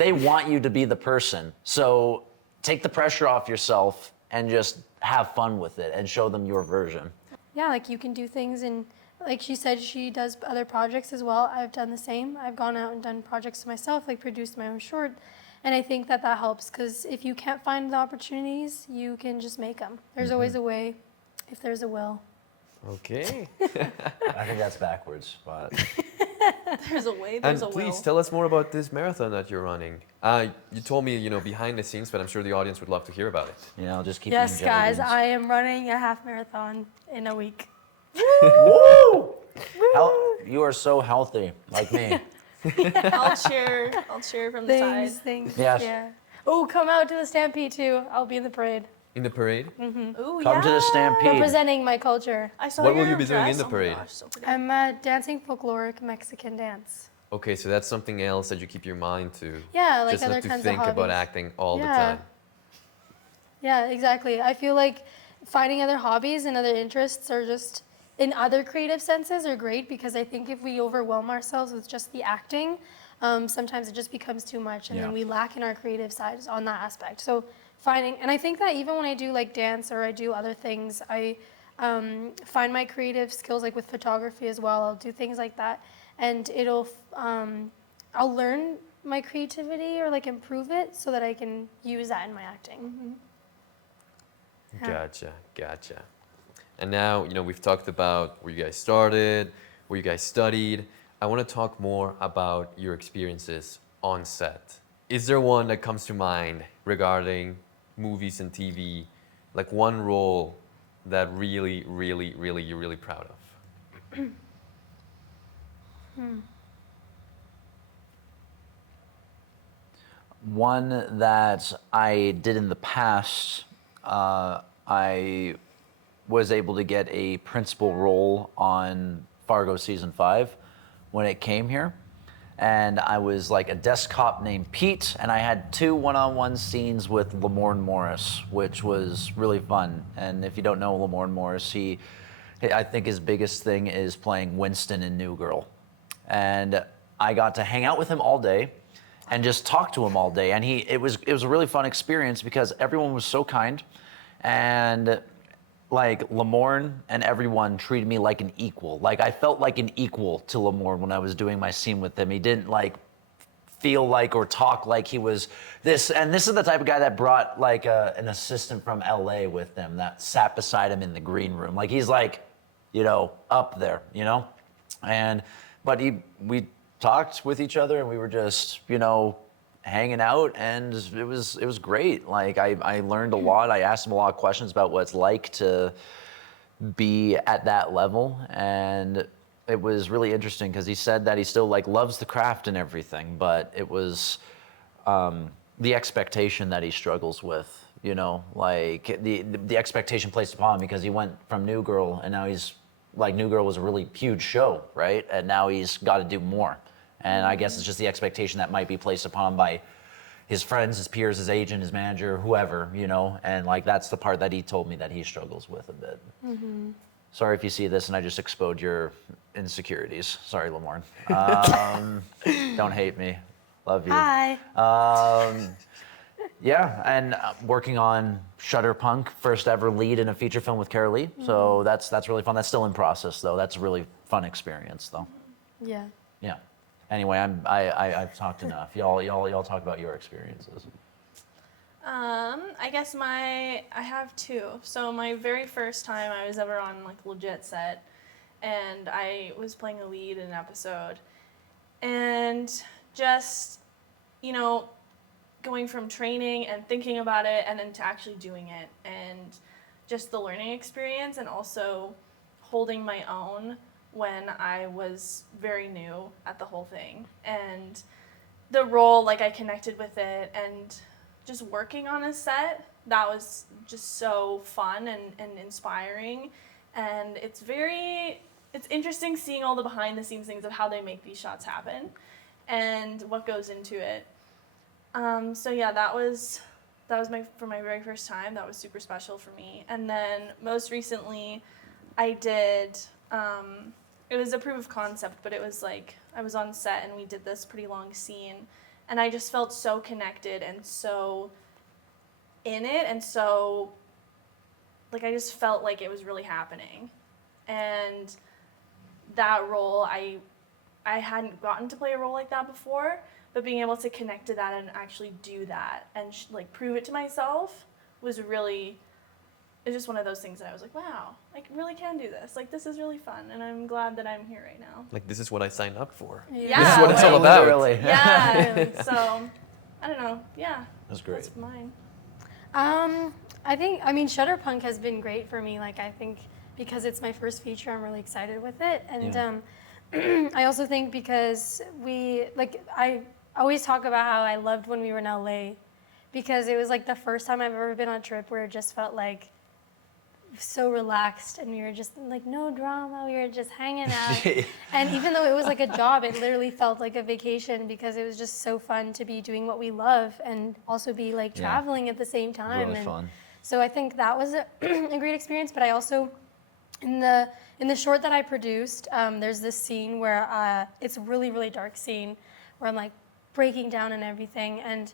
to be the person. So take the pressure off yourself and just have fun with it and show them your version. Yeah, like you can do things, and like she said, she does other projects as well. I've done the same. I've gone out and done projects myself, like produced my own short. And I think that helps, because if you can't find the opportunities, you can just make them. There's always a way if there's a will. Okay. I think that's backwards, but There's a way, And there's a please will. tell us more about this marathon that you're running. You told me, you know, behind the scenes, but I'm sure the audience would love to hear about it. you know, just keep Yes, eating guys, jelly I am running a half marathon in a week. beans. Woo! You are so healthy, like me. I'll cheer from the side. Things. Yes. Yeah. Oh, come out to the Stampede too. I'll be in the parade, In the parade? Ooh, Come to the Stampede. representing my culture. I saw What will your you be doing in dress. the Oh my parade? gosh, so pretty. I'm dancing folkloric Mexican dance. Okay, so that's something else that you keep your mind to. Yeah, like Just other not to kinds think of hobbies. about acting all the Yeah. time. Yeah, exactly. I feel like finding other hobbies and other interests are just in other creative senses are great, because I think if we overwhelm ourselves with just the acting, sometimes it just becomes too much, and then Yeah. we lack in our creative sides on that aspect. So finding, and I think that even when I do like dance or I do other things, I find my creative skills like with photography as well. I'll do things like that, and I'll learn my creativity or like improve it so that I can use that in my acting. Yeah. Gotcha. And now, you know, we've talked about where you guys started, where you guys studied. I want to talk more about your experiences on set. Is there one that comes to mind regarding movies and TV, like one role that really, really, really you're really proud of? One that I did in the past, I was able to get a principal role on Fargo season 5 when it came here. And I was like a desk cop named Pete, and I had 2 one-on-one scenes with Lamorne Morris, which was really fun. And if you don't know Lamorne Morris, I think his biggest thing is playing Winston in New Girl. And I got to hang out with him all day and just talk to him all day. And it was a really fun experience because everyone was so kind, and like Lamorne and everyone treated me like an equal. Like I felt like an equal to Lamorne when I was doing my scene with him. He didn't like feel like or talk like he was this. And this is the type of guy that brought like an assistant from LA with him that sat beside him in the green room. Like he's like, you know, up there, you know? But we talked with each other and we were just, you know, hanging out, and it was great. Like I learned a lot. I asked him a lot of questions about what it's like to be at that level, and it was really interesting because he said that he still like loves the craft and everything, but it was the expectation that he struggles with, you know, like the expectation placed upon him because he went from New Girl and now he's like, New Girl was a really huge show, right? And now he's got to do more. And I guess it's just the expectation that might be placed upon him by his friends, his peers, his agent, his manager, whoever, you know? And like, that's the part that he told me that he struggles with a bit. Sorry if you see this and I just exposed your insecurities. Sorry, Lamorne. Don't hate me. Love you. Hi. Yeah, and working on Shutterpunk, first ever lead in a feature film with Karalee. So that's really fun. That's still in process though. That's a really fun experience though. Yeah. Yeah. Anyway, I've talked enough. Y'all talk about your experiences. I guess I have 2. So my very first time I was ever on like legit set, and I was playing a lead in an episode, and just, you know, going from training and thinking about it and then to actually doing it, and just the learning experience, and also holding my own when I was very new at the whole thing. And the role, like I connected with it, and just working on a set, that was just so fun and inspiring. And it's interesting seeing all the behind the scenes things of how they make these shots happen and what goes into it. So yeah, that was for my very first time. That was super special for me. And then most recently, I did. It was a proof of concept, but it was like I was on set and we did this pretty long scene, and I just felt so connected and so in it, and so like I just felt like it was really happening. And that role, I hadn't gotten to play a role like that before. But being able to connect to that and actually do that and like prove it to myself was really, it's just one of those things that I was like, wow, I really can do this. Like, this is really fun, and I'm glad that I'm here right now. Like, this is what I signed up for. Yeah, This is what it's all about. Literally. Yeah. Really. So, I don't know. Yeah. That's great. That's mine. I mean, Shutterpunk has been great for me. Like, I think because it's my first feature, I'm really excited with it. And I also think because I always talk about how I loved when we were in LA, because it was like the first time I've ever been on a trip where it just felt like so relaxed, and we were just like no drama, we were just hanging out. And even though it was like a job, it literally felt like a vacation because it was just so fun to be doing what we love and also be like traveling at the same time. Really fun. So I think that was a great experience. But I also, in the short that I produced, there's this scene where it's a really, really dark scene where I'm like breaking down and everything. And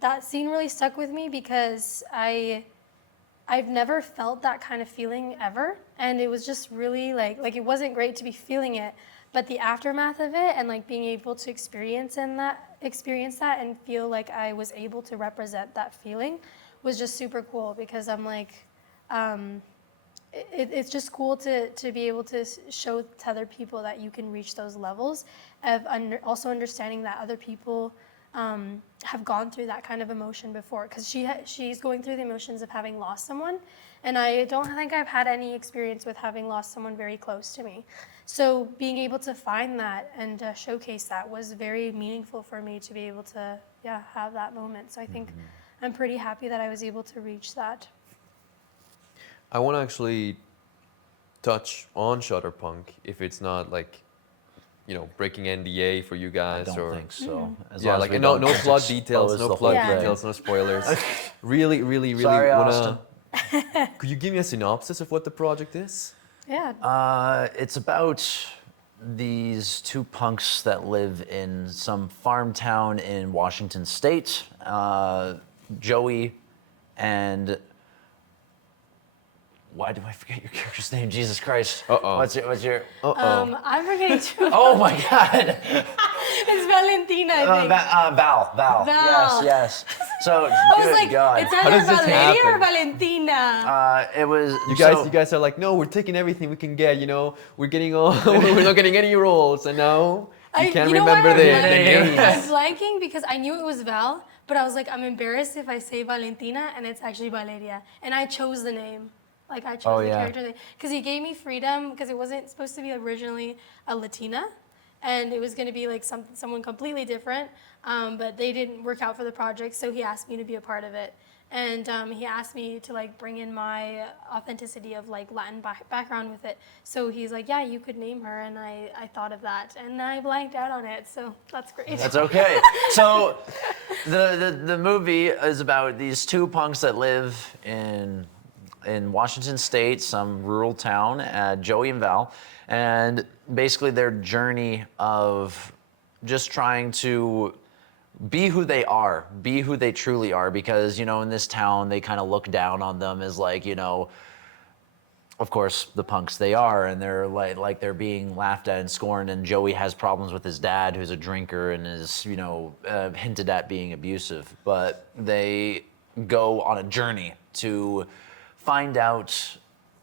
that scene really stuck with me because I've never felt that kind of feeling ever. And it was just really like it wasn't great to be feeling it, but the aftermath of it and like being able to experience that and feel like I was able to represent that feeling was just super cool, because I'm like, it's just cool to be able to show to other people that you can reach those levels of also understanding that other people have gone through that kind of emotion before, because she's going through the emotions of having lost someone, and I don't think I've had any experience with having lost someone very close to me. So being able to find that and showcase that was very meaningful for me to be able to have that moment. So I think I'm pretty happy that I was able to reach that. I want to actually touch on Shutterpunk if it's not like, breaking NDA for you I guys don't or think so. As yeah, long as like we no don't plot details, expose no the plot whole thing. details, no spoilers. Really, really, really Sorry, wanna. Could you give me a synopsis of what the project is? Yeah. It's about these two punks that live in some farm town in Washington State. Joey and why do I forget your character's name? Jesus Christ. Uh-oh. What's your? I'm forgetting too. Oh my God. It's Valentina, I think. Val. Val. Yes. So I was good like, God. it's How either does this Valeria or happen? Valentina. It was You guys are like, no, we're taking everything we can get. We're getting all, we're not getting any roles, and now you can't You know remember what, the I'm name. blanking because I knew it was Val, but I was like, I'm embarrassed if I say Valentina and it's actually Valeria. And I chose the name. Like I chose the character name. Because he gave me freedom because it wasn't supposed to be originally a Latina. And it was going to be like someone completely different. But they didn't work out for the project, so he asked me to be a part of it. And he asked me to like bring in my authenticity of like Latin background with it. So he's like, yeah, you could name her, and I thought of that, and I blanked out on it. So that's great. That's okay. So the movie is about these two punks that live in Washington State, some rural town, Joey and Val, and basically their journey of just trying to be who they are, be who they truly are, because, in this town, they kind of look down on them as like, of course, the punks they are, and they're like they're being laughed at and scorned, and Joey has problems with his dad, who's a drinker and is, hinted at being abusive, but they go on a journey to find out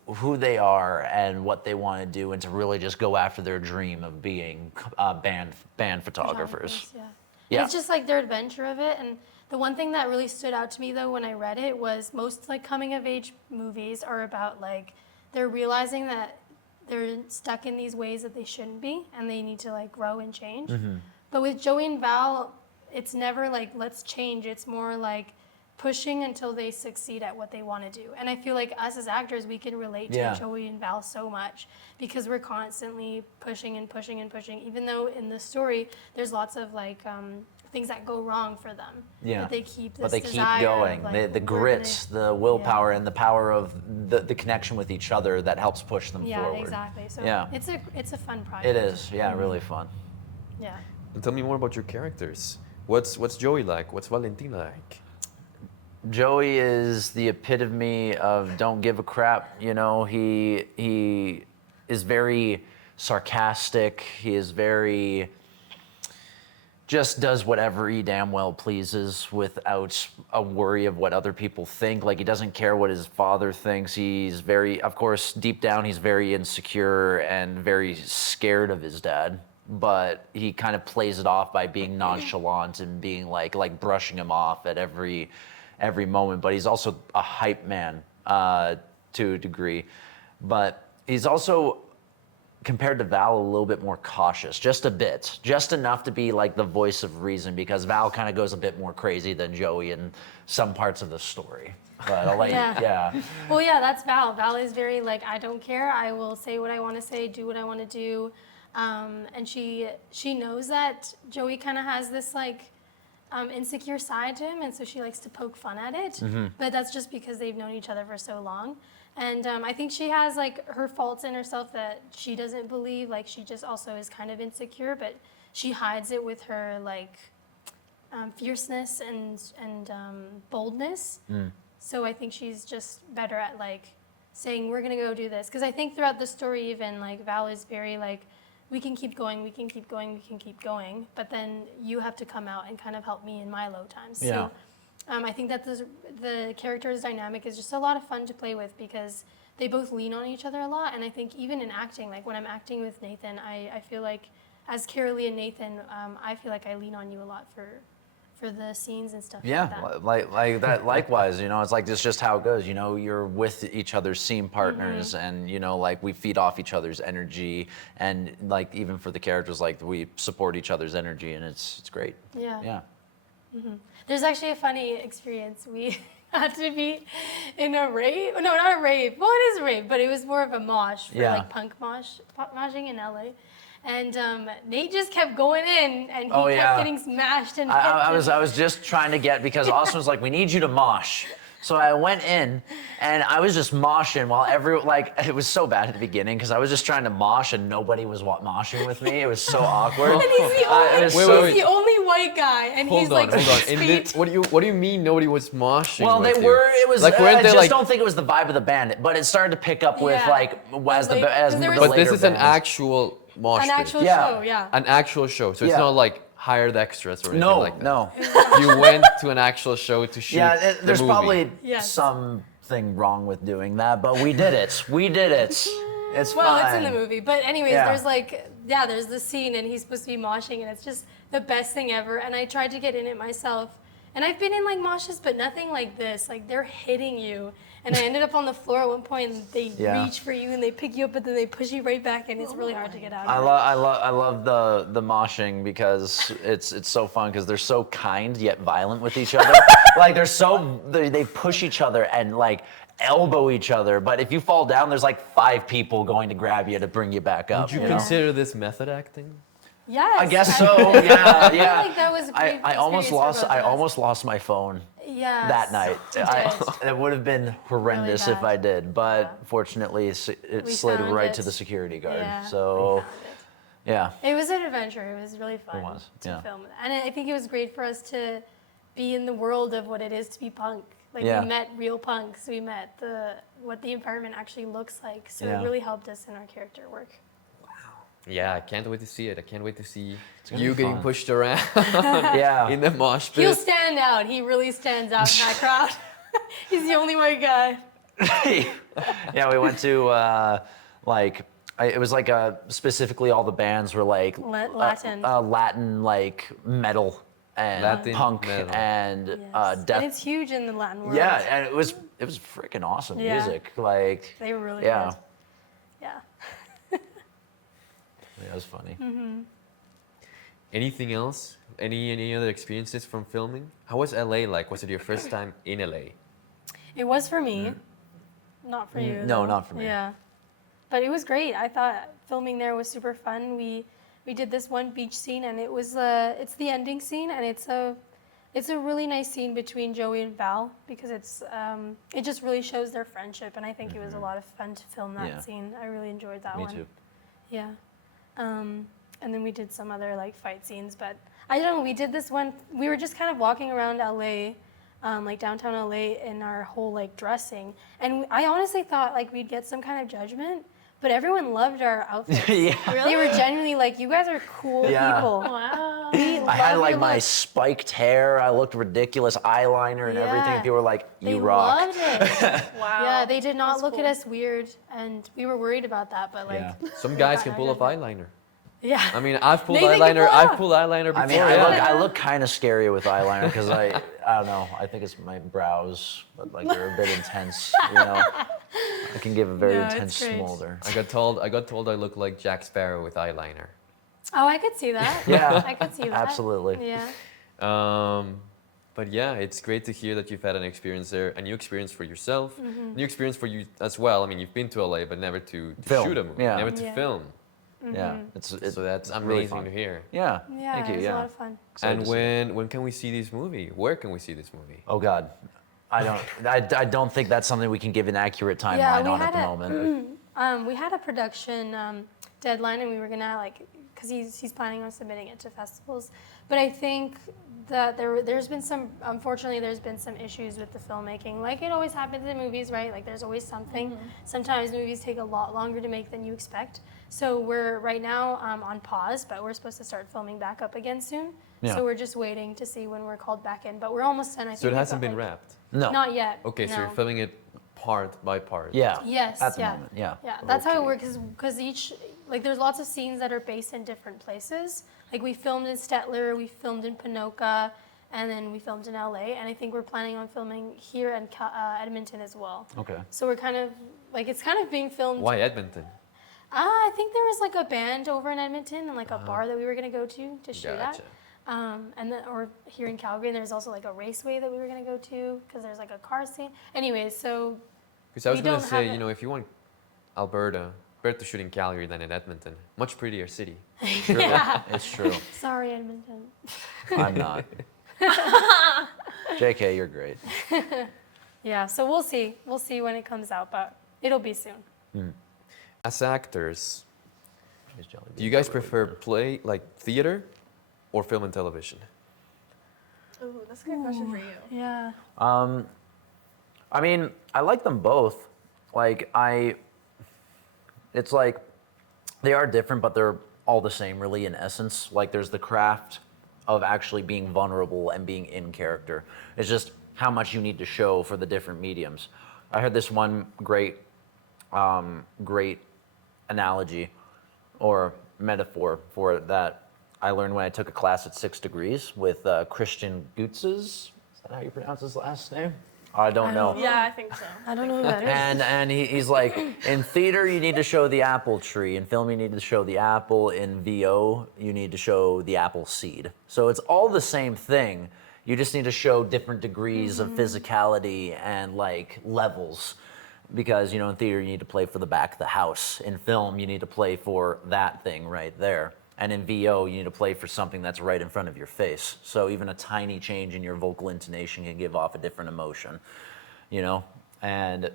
who they are and what they want to do, and to really just go after their dream of being band photographers. Yeah. Yeah. It's just like their adventure of it. And the one thing that really stood out to me though when I read it was most like coming of age movies are about like they're realizing that they're stuck in these ways that they shouldn't be and they need to like grow and change. But with Joey and Val, it's never like let's change. It's more like pushing until they succeed at what they want to do. And I feel like us as actors, we can relate to Joey and Val so much because we're constantly pushing and pushing and pushing, even though in the story, there's lots of like things that go wrong for them. Yeah. But they keep this But they keep desire going. of, like, The we're grit, gonna- the willpower, and the power of the connection with each other that helps push them Yeah, forward. exactly. So Yeah. it's a fun project. It is, yeah, really fun. Yeah. And tell me more about your characters. What's Joey like? What's Valentina like? Joey is the epitome of don't give a crap. He is very sarcastic. He is very just does whatever he damn well pleases without a worry of what other people think. Like he doesn't care what his father thinks. He's very, of course, deep down he's very insecure and very scared of his dad. But he kind of plays it off by being nonchalant and being like brushing him off at every moment. But he's also a hype man to a degree. But he's also, compared to Val, a little bit more cautious, just a bit, just enough to be like the voice of reason, because Val kind of goes a bit more crazy than Joey in some parts of the story. But I'll let you, Well, yeah, that's Val. Val is very like, I don't care. I will say what I want to say, do what I want to do. And she knows that Joey kind of has this like insecure side to him, and so she likes to poke fun at it. But that's just because they've known each other for so long. And I think she has like her faults in herself that she doesn't believe. Like she just also is kind of insecure, but she hides it with her like fierceness and boldness. So I think she's just better at like saying we're gonna go do this. Because I think throughout the story, even like Val is very like, we can keep going, we can keep going, we can keep going. But then you have to come out and kind of help me in my low times. Yeah. So I think that the character's dynamic is just a lot of fun to play with because they both lean on each other a lot. And I think even in acting, like when I'm acting with Nathan, I feel like as Karalee and Nathan, I feel like I lean on you a lot for the scenes and stuff like that. like that. Likewise, it's like this just how it goes. You're with each other's scene partners, and like we feed off each other's energy, and like even for the characters, like we support each other's energy, and it's great. Yeah. Yeah. There's actually a funny experience. had to be in a rave. No, not a rave. Well, it is a rave, but it was more of a mosh for Yeah. like punk moshing in LA. And Nate just kept going in, and he Oh, kept yeah. getting smashed and hit. I was just trying to get, because Austin was like, we need you to mosh. So I went in and I was just moshing while it was so bad at the beginning because I was just trying to mosh and nobody was moshing with me. It was so awkward. And he's the only, it was Wait, so- wait, he's the only white guy, and he's like hold on. 6 And feet. what do you mean nobody was moshing? Well, they with you? were. It was. Like, I weren't they just like? don't think it was the vibe of the band, but it started to pick up with Yeah. as the Like, as 'cause the there was- But later this is an bands. actual mosh An pit. actual Yeah. show, yeah. An actual show. So it's Yeah. not like hired extras or anything No, like that. no. You went to an actual show to shoot. Yeah, the there's movie. probably Yes. something wrong with doing that, but we did it. We did it. It's Well, fine. it's in the movie. But anyways, Yeah. there's this scene, and he's supposed to be moshing, and it's just the best thing ever. And I tried to get in it myself. And I've been in like moshes, but nothing like this. Like they're hitting you. And I ended up on the floor at one point, and they Yeah. reach for you, and they pick you up, but then they push you right back, and it's really hard to get out I of. love the moshing because it's so fun because they're so kind yet violent with each other. Like they push each other and like elbow each other. But if you fall down, there's like 5 people going to grab you to bring you back up. Would you you know? consider this method acting? Yes. I guess so. I Yeah, feel yeah. like that was a great I almost experience for lost. both I of us. almost lost my phone Yes. that night. did. It would have been horrendous Really if bad. I did, but Yeah. fortunately, it We slid found right it. to the security guard. Yeah, we So, found yeah. It was an adventure. It was really fun was, to yeah. film. And I think it was great for us to be in the world of what it is to be punk. Like Yeah. we met real punks. We met what the environment actually looks like. So Yeah. it really helped us in our character work. Yeah, I can't wait to see it. I can't wait to see gonna you be getting fun. pushed around Yeah. in the mosh He'll pit. stand out. He really stands out in that crowd. He's the only white guy. Yeah, we went to it was like specifically all the bands were like Latin. Latin like metal and Latin punk metal. and Yes. death. And it's huge in the Latin world. Yeah, and it was freaking awesome Yeah. music. Like They were really yeah, good. Yeah. it was funny. Mm-hmm. Anything else? Any other experiences from filming? How was LA like? Was it your first time in LA? It was for me, not for you. No, though. not for me. Yeah, but it was great. I thought filming there was super fun. We did this one beach scene, and it was it's the ending scene, and it's a really nice scene between Joey and Val because it just really shows their friendship, and I think it was a lot of fun to film that Yeah. scene. I really enjoyed that Me one. too. Yeah. And then we did some other like fight scenes, but I don't know, we did this one, we were just kind of walking around LA, like downtown LA in our whole like dressing. And I honestly thought like we'd get some kind of judgment, but everyone loved our outfits. Yeah. They were genuinely like, you guys are cool Yeah. people. Wow. We I had love like your my look." spiked hair. I looked ridiculous, eyeliner and everything. Yeah. People were like, "You They rock." loved it. Wow. Yeah, they did not That's look cool. at us weird, and we were worried about that, but like, Yeah. Some we guys got can our pull off judgment. eyeliner. Yeah. I mean, I've pulled They can eyeliner. pull I've off. pulled eyeliner before. I mean, yeah. I look kind of scary with eyeliner because I don't know. I think it's my brows, but like they're a bit intense. You know, I can give a very No, it's intense great. smolder. I got told I look like Jack Sparrow with eyeliner. Oh, I could see that. Yeah, I could see that. absolutely. Yeah. But yeah, it's great to hear that you've had an experience there, a new experience for yourself, Mm-hmm. new experience for you as well. I mean, you've been to LA, but never to Film, shoot a movie, yeah. never to Yeah. film. Yeah, it's So that's really amazing fun. to hear. Yeah, Yeah, thank you. it was Yeah. a lot of fun. Excited And to see it. when can we see this movie? Where can we see this movie? Oh God, I don't think that's something we can give an accurate timeline Yeah, we on had at the a- moment. We had a production deadline, and we were gonna because he's planning on submitting it to festivals. But I think that there's been unfortunately there's been some issues with the filmmaking, like it always happens in movies, right? Like there's always something. Sometimes movies take a lot longer to make than you expect. So we're right now on pause, but we're supposed to start filming back up again soon. Yeah. So we're just waiting to see when we're called back in. But we're almost done. I So think it we've hasn't got, been like- wrapped. No. Not yet. Okay, so no. you're filming it part by part. Yeah. Yes. At the yeah. moment. Yeah. Yeah, that's how it Okay. works. Because each, like, there's lots of scenes that are based in different places. Like, we filmed in Stettler, we filmed in Ponoka, and then we filmed in LA. And I think we're planning on filming here in Edmonton as well. Okay. So we're kind of, like, it's kind of being filmed. Why Edmonton? I think there was, like, a band over in Edmonton and, like, a bar that we were going to go to shoot Gotcha. And then, or here in Calgary, there's also like a raceway that we were gonna go to because there's like a car scene. Anyways, so Because I was we gonna don't say, have you know, if you want Alberta, better to shoot in Calgary than in Edmonton. Much prettier city. True. Yeah. It's true. Sorry, Edmonton. I'm not. JK, you're great. Yeah, so we'll see. We'll see when it comes out, but it'll be soon. As actors, do you guys prefer play like theater or film and television? Ooh, that's a good question for you. Yeah. I mean, I like them both. Like it's like they are different, but they're all the same, really, in essence. Like there's the craft of actually being vulnerable and being in character. It's just how much you need to show for the different mediums. I heard this one great analogy or metaphor for it that I learned when I took a class at 6 Degrees with Christian Gutzes. Is that how you pronounce his last name? I don't know. Yeah, I think so. I don't know who that is. And he's like, in theater you need to show the apple tree, in film you need to show the apple, in VO you need to show the apple seed. So it's all the same thing. You just need to show different degrees of physicality and like levels. Because, you know, in theater you need to play for the back of the house. In film you need to play for that thing right there. And in VO you need to play for something that's right in front of your face. So even a tiny change in your vocal intonation can give off a different emotion, you know? And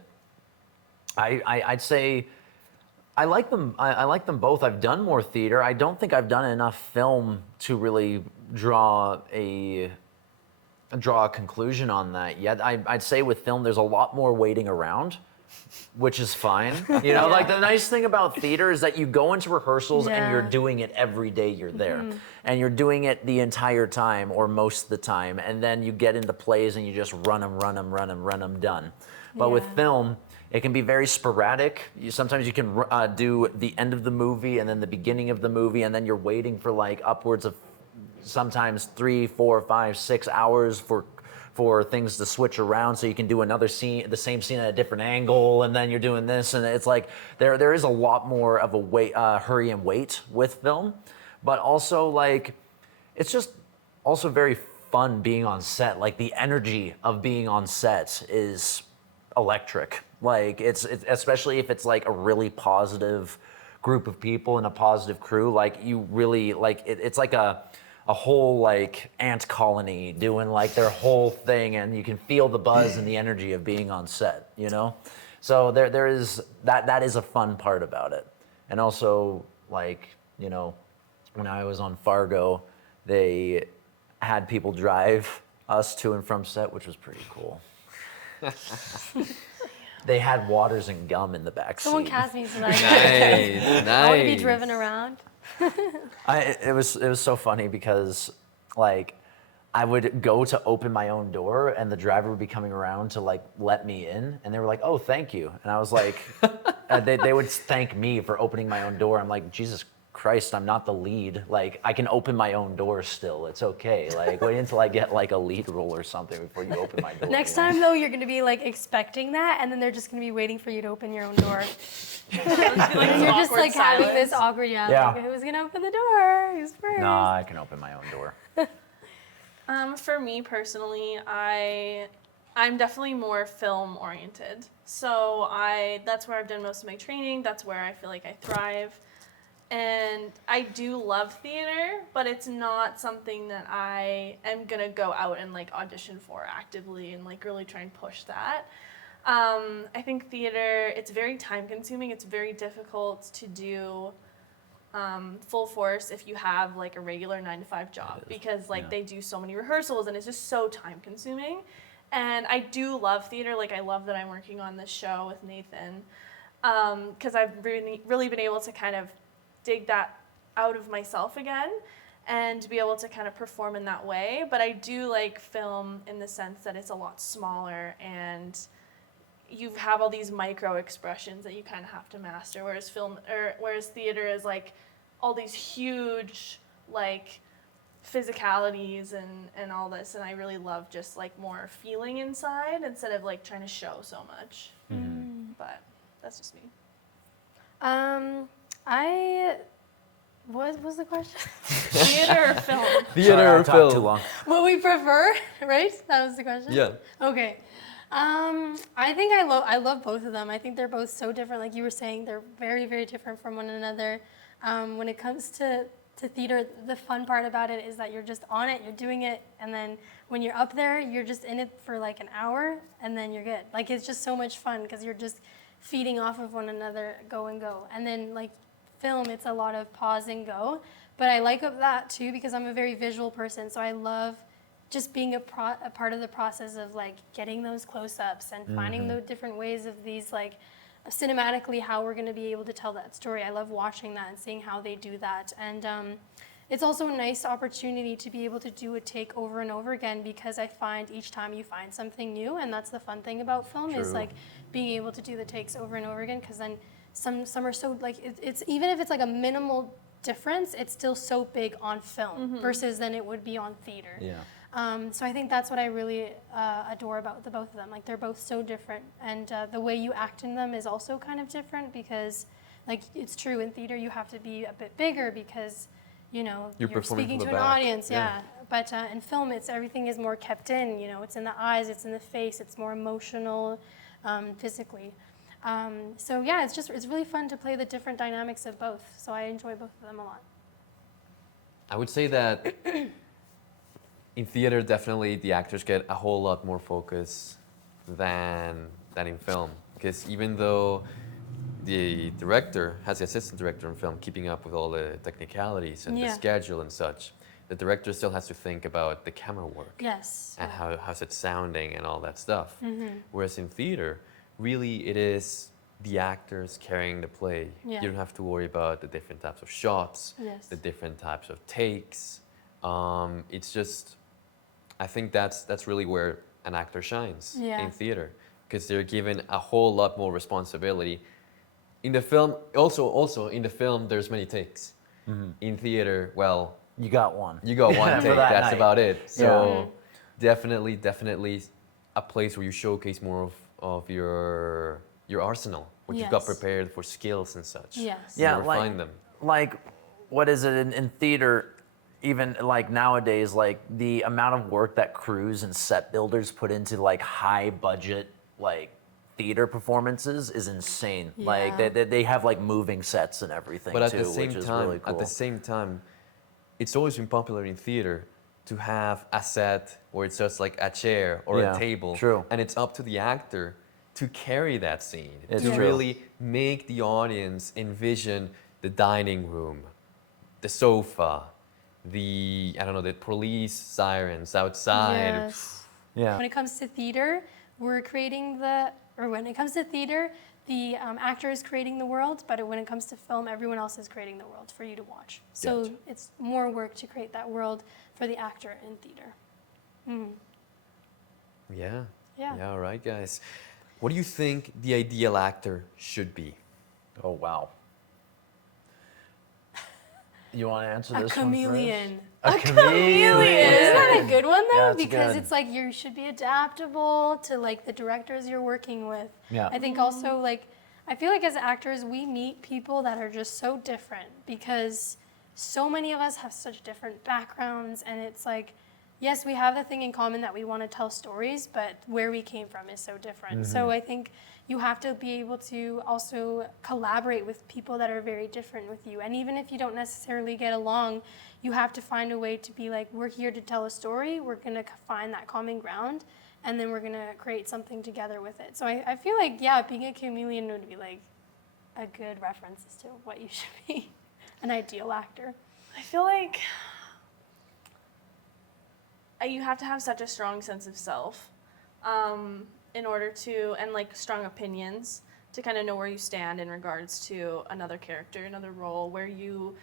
I'd say I like them. I like them both. I've done more theater. I don't think I've done enough film to really draw a conclusion on that yet. I'd say with film there's a lot more waiting around, which is fine. You know, like the nice thing about theater is that you go into rehearsals and you're Yeah. doing it every day you're there. And you're doing it the entire time or most of the time. And then you get into plays and you just run them, done. But with Yeah. film, it can be very sporadic. Sometimes you can do the end of the movie and then the beginning of the movie, and then you're waiting for like upwards of sometimes 3, 4, 5, 6 hours for things to switch around so you can do another scene, the same scene at a different angle, and then you're doing this, and it's like there is a lot more of a hurry and wait with film, but also like it's just also very fun being on set. Like the energy of being on set is electric. Like it's especially if it's like a really positive group of people and a positive crew. Like you really like it's like a whole like ant colony doing like their whole thing, and you can feel the buzz and the energy of being on set, you know? So there is that is a fun part about it. And also like, you know, when I was on Fargo, they had people drive us to and from set, which was pretty cool. They had waters and gum in the back seat. Someone cast me tonight. Nice, I want to be nice. driven around. It was so funny because like I would go to open my own door and the driver would be coming around to like let me in, and they were like, "Oh, thank you," and I was like, they would thank me for opening my own door. I'm like, Jesus Christ, I'm not the lead. Like I can open my own door still. It's okay. Like wait until I get like a lead role or something before you open my door. Next you know? time though, you're gonna be like expecting that, and then they're just gonna be waiting for you to open your own door. And you're just like having this awkward, Yeah. like who's gonna open the door? Who's first? Nah, I can open my own door. For me personally, I'm definitely more film oriented. So that's where I've done most of my training. That's where I feel like I thrive. And I do love theater, but it's not something that I am gonna go out and like audition for actively and like really try and push that. I think theater, it's very time consuming. It's very difficult to do full force if you have like a regular 9-to-5 job, because like yeah. they do so many rehearsals and it's just so time consuming. And I do love theater. Like I love that I'm working on this show with Nathan, because I've really been able to kind of dig that out of myself again and be able to kind of perform in that way. But I do like film in the sense that it's a lot smaller and you have all these micro expressions that you kind of have to master, whereas theater is like all these huge like physicalities and all this, and I really love just like more feeling inside instead of like trying to show so much. But that's just me. I What was the question? Theater or film? Theater Sorry, I or talked film? too long. What we prefer, right? That was the question? Yeah. Okay. I think I love both of them. I think they're both so different. Like you were saying, they're very, very different from one another. When it comes to theater, the fun part about it is that you're just on it, you're doing it, and then when you're up there, you're just in it for like an hour, and then you're good. Like it's just so much fun because you're just feeding off of one another, go and go. And then like film, it's a lot of pause and go. But I like that too because I'm a very visual person, so I love just being a part of the process of like getting those close-ups and finding the different ways of these like cinematically how we're going to be able to tell that story. I love watching that and seeing how they do that. And it's also a nice opportunity to be able to do a take over and over again because I find each time you find something new, and that's the fun thing about film is like being able to do the takes over and over again because then some are so like it's even if it's like a minimal difference, it's still so big on film versus than it would be on theater. Yeah. So I think that's what I really adore about the both of them. Like they're both so different, and the way you act in them is also kind of different because, like, it's true in theater you have to be a bit bigger because, you know, you're performing speaking from to the an back. audience. Yeah. But in film, everything is more kept in. You know, it's in the eyes, it's in the face, it's more emotional, physically. So yeah, it's really fun to play the different dynamics of both. So I enjoy both of them a lot. I would say that in theater, definitely the actors get a whole lot more focus than in film. Because even though the director has the assistant director in film keeping up with all the technicalities and the schedule and such, the director still has to think about the camera work. Yes. And how's it sounding and all that stuff. Whereas in theater, really it is the actors carrying the play. Yeah. You don't have to worry about the different types of shots, Yes. the different types of takes. It's just, I think that's really where an actor shines in theater, because they're given a whole lot more responsibility. In the film, also in the film, there's many takes. In theater, well, You got one. you got one For take. that That's night. about it. So definitely a place where you showcase more of your arsenal, what you've got Yes. prepared for skills and such. Yes. You Yeah, never like, find them. like, what is it in theater? Even like nowadays, like the amount of work that crews and set builders put into like high budget like theater performances is insane. Like Yeah. they have like moving sets and everything But at too, the same which is time, really cool. it's always been popular in theater to have a set where it's just like a chair or Yeah, a table, true. and it's up to the actor to carry that scene, It's to true. really make the audience envision the dining room, the sofa, the police sirens outside. Yes. Yeah. When it comes to theater, when it comes to theater, the actor is creating the world, but when it comes to film, everyone else is creating the world for you to watch. So Gotcha. it's more work to create that world for the actor in theater. Yeah. Yeah. Yeah. All right, guys. What do you think the ideal actor should be? Oh wow. You want to answer A this chameleon. one first? A chameleon. Isn't that a good one though? Yeah, it's because good. it's like you should be adaptable to like the directors you're working with. Yeah. I think also like I feel like as actors we meet people that are just so different because so many of us have such different backgrounds, and it's like yes, we have the thing in common that we want to tell stories, but where we came from is so different. So I think you have to be able to also collaborate with people that are very different with you. And even if you don't necessarily get along, you have to find a way to be like, we're here to tell a story, we're going to find that common ground, and then we're going to create something together with it. So I feel like, yeah, being a chameleon would be like a good reference as to what you should be, an ideal actor. I feel like you have to have such a strong sense of self in order to, and like strong opinions to kind of know where you stand in regards to another character, another role, where you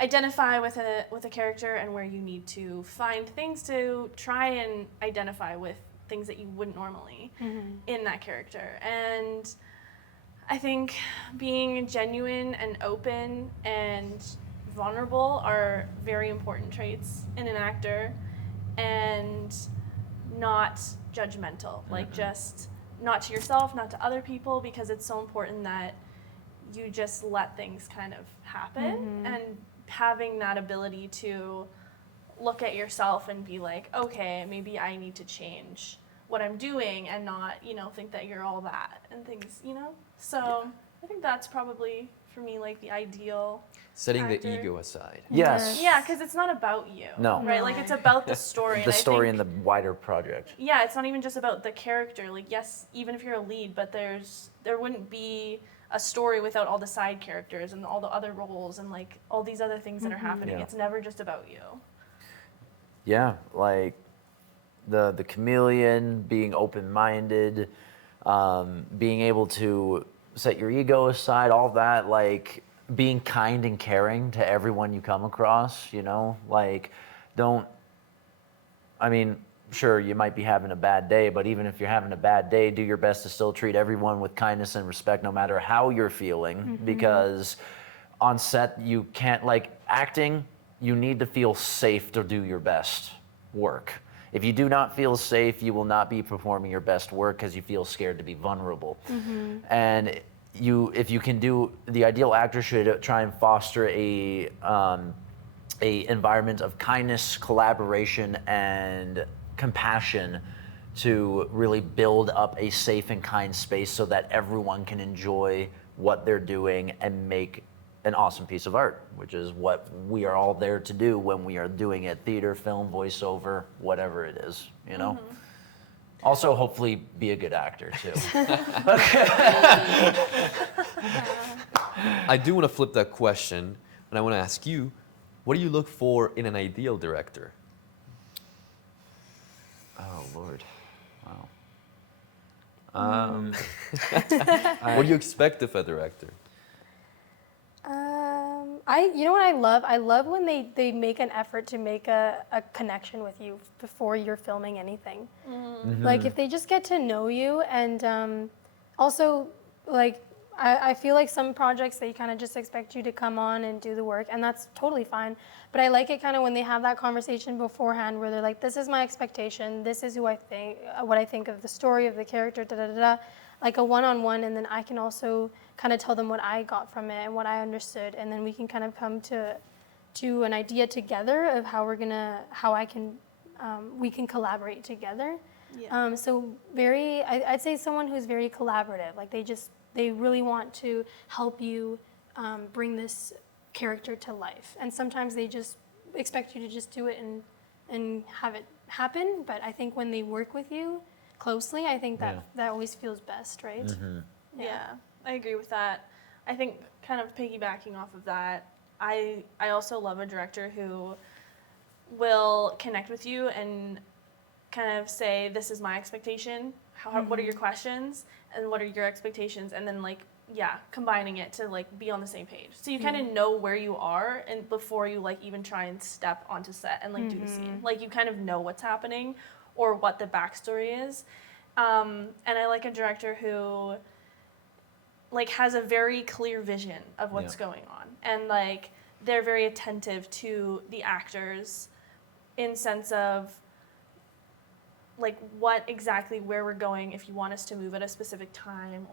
identify with a character and where you need to find things to try and identify with things that you wouldn't normally in that character. And I think being genuine and open and vulnerable are very important traits in an actor, and not judgmental, like just not to yourself, not to other people, because it's so important that you just let things kind of happen and having that ability to look at yourself and be like, okay, maybe I need to change what I'm doing and not, think that you're all that and things, So I think that's probably, for me, like the ideal Setting actor. the ego aside. Yes. Yeah, because it's not about you. No. Right? Like, it's about the story. The story and and the wider project. yeah, it's not even just about the character. Like, yes, even if you're a lead, but there wouldn't be a story without all the side characters and all the other roles and like all these other things that are happening. Yeah. It's never just about you. Yeah, like the chameleon, being open-minded, being able to set your ego aside, all that, like being kind and caring to everyone you come across, like sure, you might be having a bad day, but even if you're having a bad day, do your best to still treat everyone with kindness and respect no matter how you're feeling, because on set, you can't, like acting, you need to feel safe to do your best work. If you do not feel safe, you will not be performing your best work because you feel scared to be vulnerable. And if you can the ideal actor should try and foster a environment of kindness, collaboration, and compassion to really build up a safe and kind space so that everyone can enjoy what they're doing and make an awesome piece of art, which is what we are all there to do when we are doing it: theater, film, voiceover, whatever it is, Also, hopefully, be a good actor too. I do want to flip that question, and I want to ask you, what do you look for in an ideal director? Oh Lord, wow. What do you expect of a director? You know what I love? I love when they make an effort to make a connection with you before you're filming anything. Like if they just get to know you, and also like I feel like some projects they kind of just expect you to come on and do the work, and that's totally fine. But I like it kind of when they have that conversation beforehand where they're like, this is my expectation, this is who I think, what I think of the story, of the character, like a one-on-one, and then I can also kind of tell them what I got from it and what I understood, and then we can kind of come to an idea together of we can collaborate together. Yeah. So I'd say someone who's very collaborative, like they really want to help you bring this character to life, and sometimes they just expect you to just do it and have it happen, but I think when they work with you closely, I think that always feels best, right? Yeah, I agree with that. I think kind of piggybacking off of that, I also love a director who will connect with you and kind of say, this is my expectation, what are your questions, and what are your expectations, and then combining it to like be on the same page. So you kind of know where you are, and before you like even try and step onto set and like do the scene. Like you kind of know what's happening or what the backstory is. And I like a director who like has a very clear vision of what's going on, and like they're very attentive to the actors in sense of like where we're going, if you want us to move at a specific time,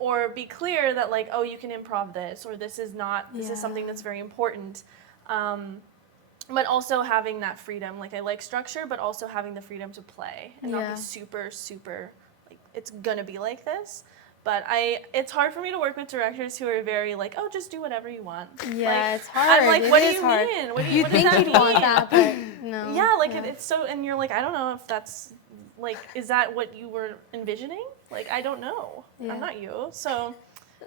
or be clear that like, oh, you can improv this, or this is something that's very important. But also having that freedom, like I like structure, but also having the freedom to play and not be super, super, like it's gonna be like this. But it's hard for me to work with directors who are very like, oh, just do whatever you want. Yeah, like, it's hard. I'm like, what do you mean? What You does think that you'd mean? want that, but no. Yeah, like it's so, and you're like, I don't know if that's like, is that what you were envisioning? Like, I don't know. Yeah. I'm not you. So,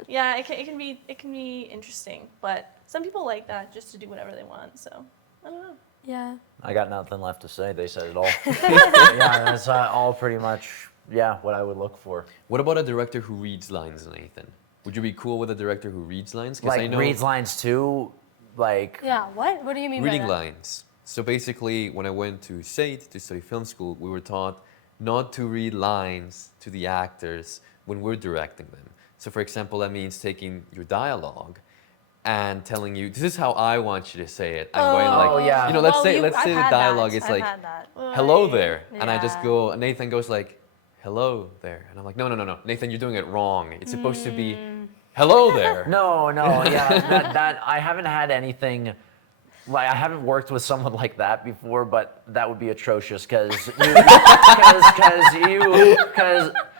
yeah, it can be interesting. But some people like that just to do whatever they want. So, I don't know. Yeah. I got nothing left to say. They said it all. Yeah, that's all pretty much, what I would look for. What about a director who reads lines, Nathan? Would you be cool with a director who reads lines? 'Cause Like I know reads lines too, like. Yeah, what? What do you mean reading by that? lines. So basically, when I went to SAIT to study film school, we were taught not to read lines to the actors when we're directing them. So for example, that means taking your dialogue and telling you, this is how I want you to say it. I'm going like, let's say the dialogue is like, hello there. And I just go, Nathan goes like, hello there. And I'm like, no, Nathan, you're doing it wrong. It's supposed to be, hello there. No, yeah, that I haven't had anything. Like I haven't worked with someone like that before, but that would be atrocious because an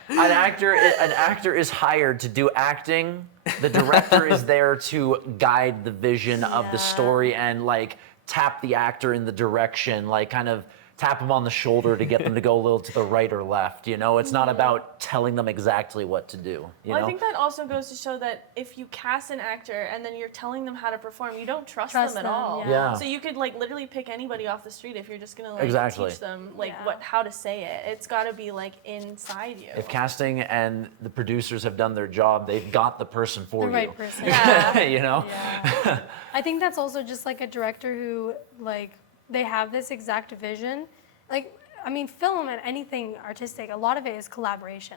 actor is hired to do acting. The director is there to guide the vision of the story and like tap the actor in the direction, like kind of tap them on the shoulder to get them to go a little to the right or left. You know, it's not about telling them exactly what to do. You know? I think that also goes to show that if you cast an actor and then you're telling them how to perform, you don't trust them at all. Yeah. So you could like literally pick anybody off the street if you're just gonna like Exactly. teach them like how to say it. It's got to be like inside you. If casting and the producers have done their job, they've got the person for The you. right person. Yeah. You know? Yeah. I think that's also just like a director who like they have this exact vision. Like, I mean, film and anything artistic, a lot of it is collaboration.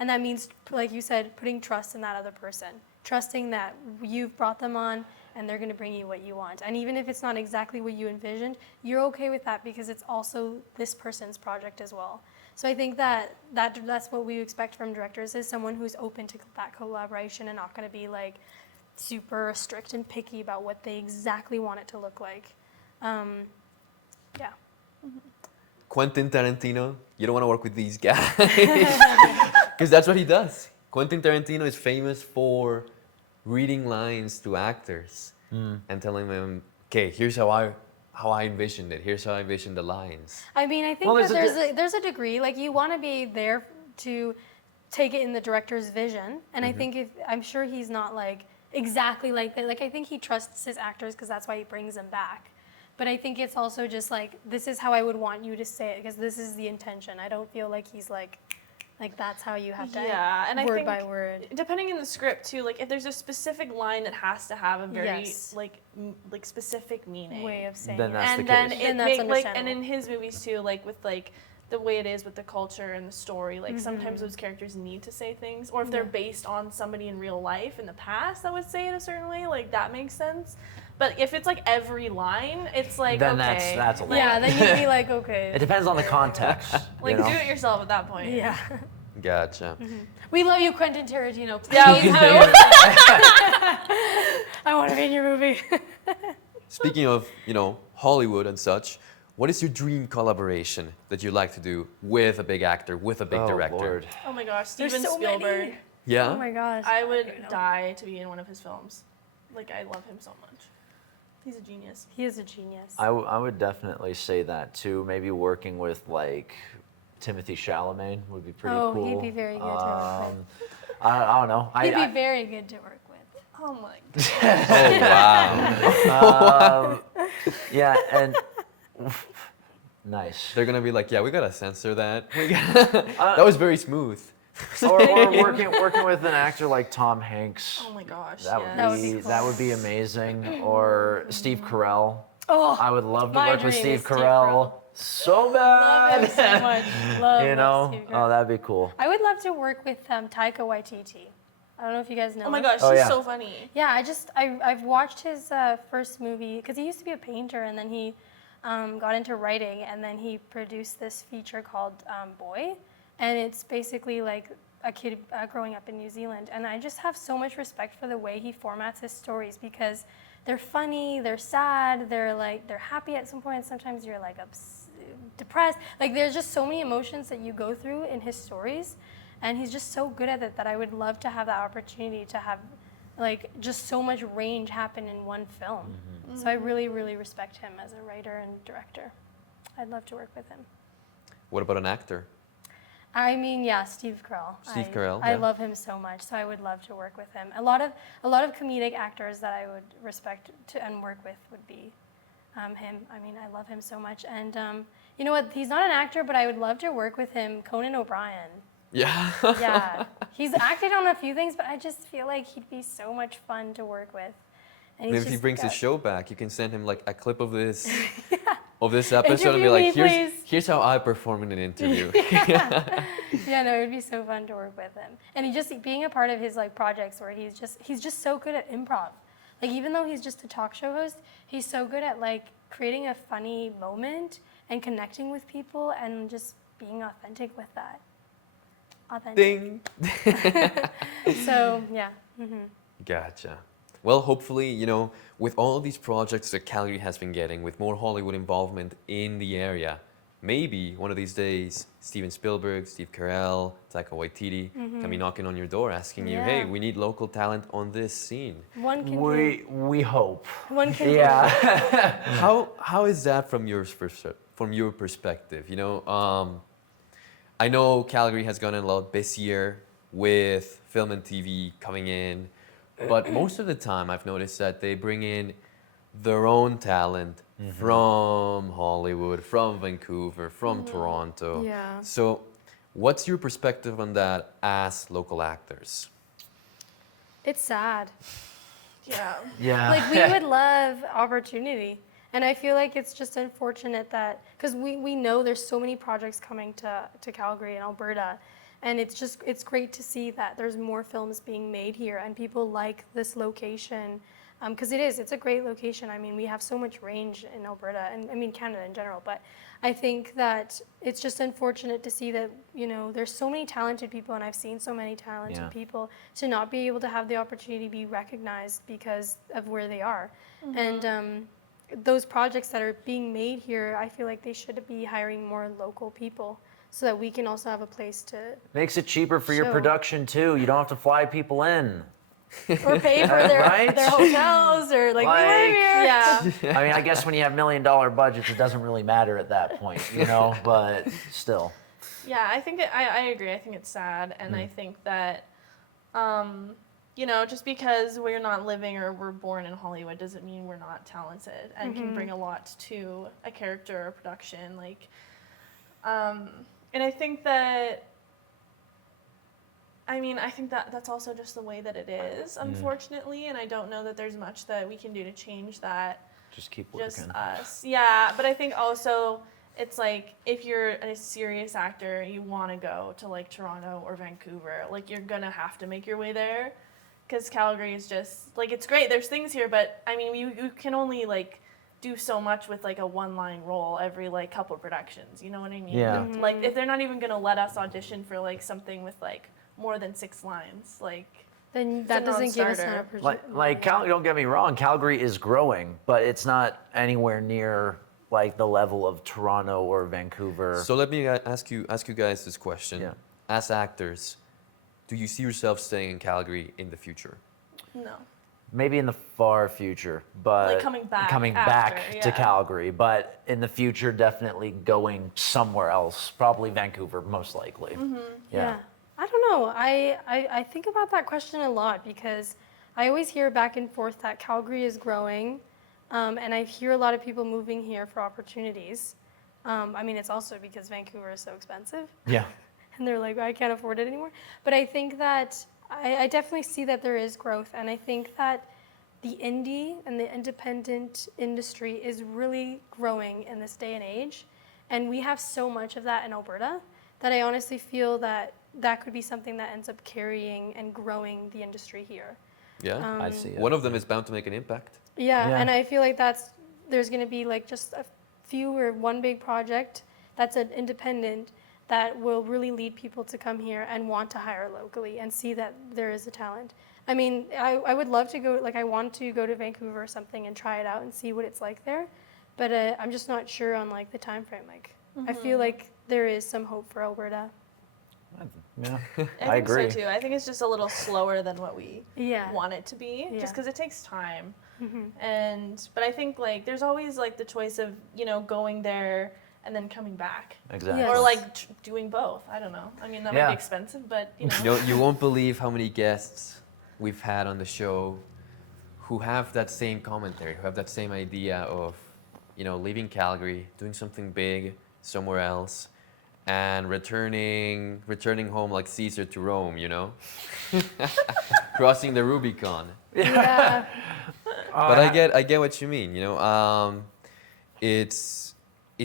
And that means, like you said, putting trust in that other person. Trusting that you've brought them on and they're going to bring you what you want. And even if it's not exactly what you envisioned, you're okay with that because it's also this person's project as well. So I think that's what we expect from directors is someone who's open to that collaboration and not going to be like super strict and picky about what they exactly want it to look like. Yeah. Quentin Tarantino, you don't want to work with these guys because that's what he does. Quentin Tarantino is famous for reading lines to actors and telling them, "Okay, here's how I envisioned it. Here's how I envisioned the lines." I mean, I think that there's a degree, like you want to be there to take it in the director's vision, and I think I'm sure he's not like exactly like that. Like I think he trusts his actors because that's why he brings them back. But I think it's also just like, this is how I would want you to say it because this is the intention. I don't feel like he's like that's how you have to and word I think by word. Depending on the script too, like if there's a specific line that has to have a very like specific meaning. Way of saying Then it. that's and the then case. it And that's make, like understandable. and in his movies too, like with like the way it is with the culture and the story, like sometimes those characters need to say things, or if they're based on somebody in real life in the past that would say it a certain way, like that makes sense. But if it's like every line, it's like Then okay, that's a lot. Yeah, then you'd be like, okay. It depends on the context. like you know? do it yourself at that point. Yeah. Gotcha. We love you, Quentin Tarantino. Please. Yeah, we do. I want to be in your movie. Speaking of, Hollywood and such, what is your dream collaboration that you like to do with a big actor, with a big director? Lord. Oh my gosh, There's Steven so Spielberg. many. Yeah? Oh my gosh. I would die to be in one of his films. Like I love him so much. He's a genius. He is a genius. I would definitely say that too. Maybe working with like Timothy Chalamet would be pretty cool. He'd be very good to work with. I don't know. He'd be very good to work with. Oh my god. Oh, wow. Yeah, and nice. They're going to be like, yeah, we got to censor that. That was very smooth. Or working with an actor like Tom Hanks. Oh my gosh. That yes. would be amazing. Or Steve Carell. Oh, I would love to my work with dream Steve is Steve Carell so love him bad. so much. Love You know? Steve Oh, Carell. that'd be cool. I would love to work with Taika Waititi. I don't know if you guys know Oh my him. gosh, Oh, he's yeah. so funny. Yeah, I've watched his first movie because he used to be a painter and then he got into writing and then he produced this feature called Boy, and it's basically like a kid growing up in New Zealand, and I just have so much respect for the way he formats his stories because they're funny, they're sad, they're happy at some point, and sometimes you're like depressed. Like there's just so many emotions that you go through in his stories, and he's just so good at it that I would love to have that opportunity to have like just so much range happen in one film. So I really, really respect him as a writer and director. I'd love to work with him. What about an actor? I mean, yeah, Steve Carell. Steve Carell, I yeah. love him so much, so I would love to work with him. A lot of comedic actors that I would respect to and work with would be him. I mean, I love him so much, and you know what? He's not an actor, but I would love to work with him. Conan O'Brien. Yeah. Yeah, he's acted on a few things, but I just feel like he'd be so much fun to work with. And Maybe he's if he just brings his got- show back, you can send him like a clip of this of this episode and be Interview like, me, please. here's how I perform in an interview. Yeah, no, it'd be so fun to work with him. And he just being a part of his like projects where he's just so good at improv. Like even though he's just a talk show host, he's so good at like creating a funny moment and connecting with people and just being authentic with that. authentic. Ding. So yeah. Gotcha. Well, hopefully, with all these projects that Calgary has been getting, with more Hollywood involvement in the area, maybe one of these days, Steven Spielberg, Steve Carell, Taika Waititi can be knocking on your door asking you, hey, Yeah. we need local talent on this scene. One can We hope. One can Yeah. How is that from your perspective? I know Calgary has gone a lot this year with film and TV coming in, but most of the time I've noticed that they bring in their own talent from Hollywood, from Vancouver, from Toronto. Yeah. So, what's your perspective on that as local actors? It's sad. Yeah. Yeah. Like we would love opportunity. And I feel like it's just unfortunate that, because we know there's so many projects coming to Calgary and Alberta, and it's great to see that there's more films being made here and people like this location, because it's a great location. I mean, we have so much range in Alberta, and I mean Canada in general, but I think that it's just unfortunate to see that, there's so many talented people, and I've seen so many talented people to not be able to have the opportunity to be recognized because of where they are. And those projects that are being made here, I feel like they should be hiring more local people so that we can also have a place to Makes it cheaper for your So- production too. You don't have to fly people in. or pay for their, Right? their hotels or like we live Like- here. Yeah. I mean, I guess when you have $1 million budgets, it doesn't really matter at that point, but still. Yeah, I think I agree. I think it's sad, and I think that, just because we're not living or we're born in Hollywood doesn't mean we're not talented and can bring a lot to a character or production. And I think that. I think that that's also just the way that it is, unfortunately, and I don't know that there's much that we can do to change that. Just keep working. Just us. Yeah, but I think also it's like if you're a serious actor, you want to go to like Toronto or Vancouver, like you're gonna have to make your way there, because Calgary is just like it's great. There's things here, but I mean you can only like do so much with like a one-line role every like couple productions. You know what I mean? Yeah. Like if they're not even gonna let us audition for like something with like more than 6 lines, like. Then It's that a doesn't give us an non-starter. opportunity. Don't get me wrong, Calgary is growing, but it's not anywhere near like the level of Toronto or Vancouver. So let me ask you guys this question. Yeah. As actors, do you see yourself staying in Calgary in the future? No. Maybe in the far future, but Like coming back after, to yeah. Calgary, but in the future, definitely going somewhere else, probably Vancouver, most likely. Yeah. I don't know. I think about that question a lot because I always hear back and forth that Calgary is growing, and I hear a lot of people moving here for opportunities. It's also because Vancouver is so expensive, Yeah. and they're like, I can't afford it anymore. But I think that I definitely see that there is growth, and I think that the indie and the independent industry is really growing in this day and age, and we have so much of that in Alberta that I honestly feel that could be something that ends up carrying and growing the industry here. Yeah. I see it. One of them is bound to make an impact. Yeah, Yeah. and I feel like there's going to be like just a few or one big project that's an independent that will really lead people to come here and want to hire locally and see that there is a talent. I would love to go, like I want to go to Vancouver or something and try it out and see what it's like there, but I'm just not sure on like the time frame. Like I feel like there is some hope for Alberta. Yeah. I think agree. so too. I think it's just a little slower than what we Yeah. want it to be, Yeah. just because it takes time. But I think like there's always like the choice of going there and then coming back, Exactly. Yes. or like doing both. I don't know. I mean that might Yeah. be expensive, but You won't believe how many guests we've had on the show who have that same commentary, who have that same idea of, leaving Calgary, doing something big somewhere else, and returning home like Caesar to Rome, crossing the Rubicon. Yeah. But I get what you mean. It's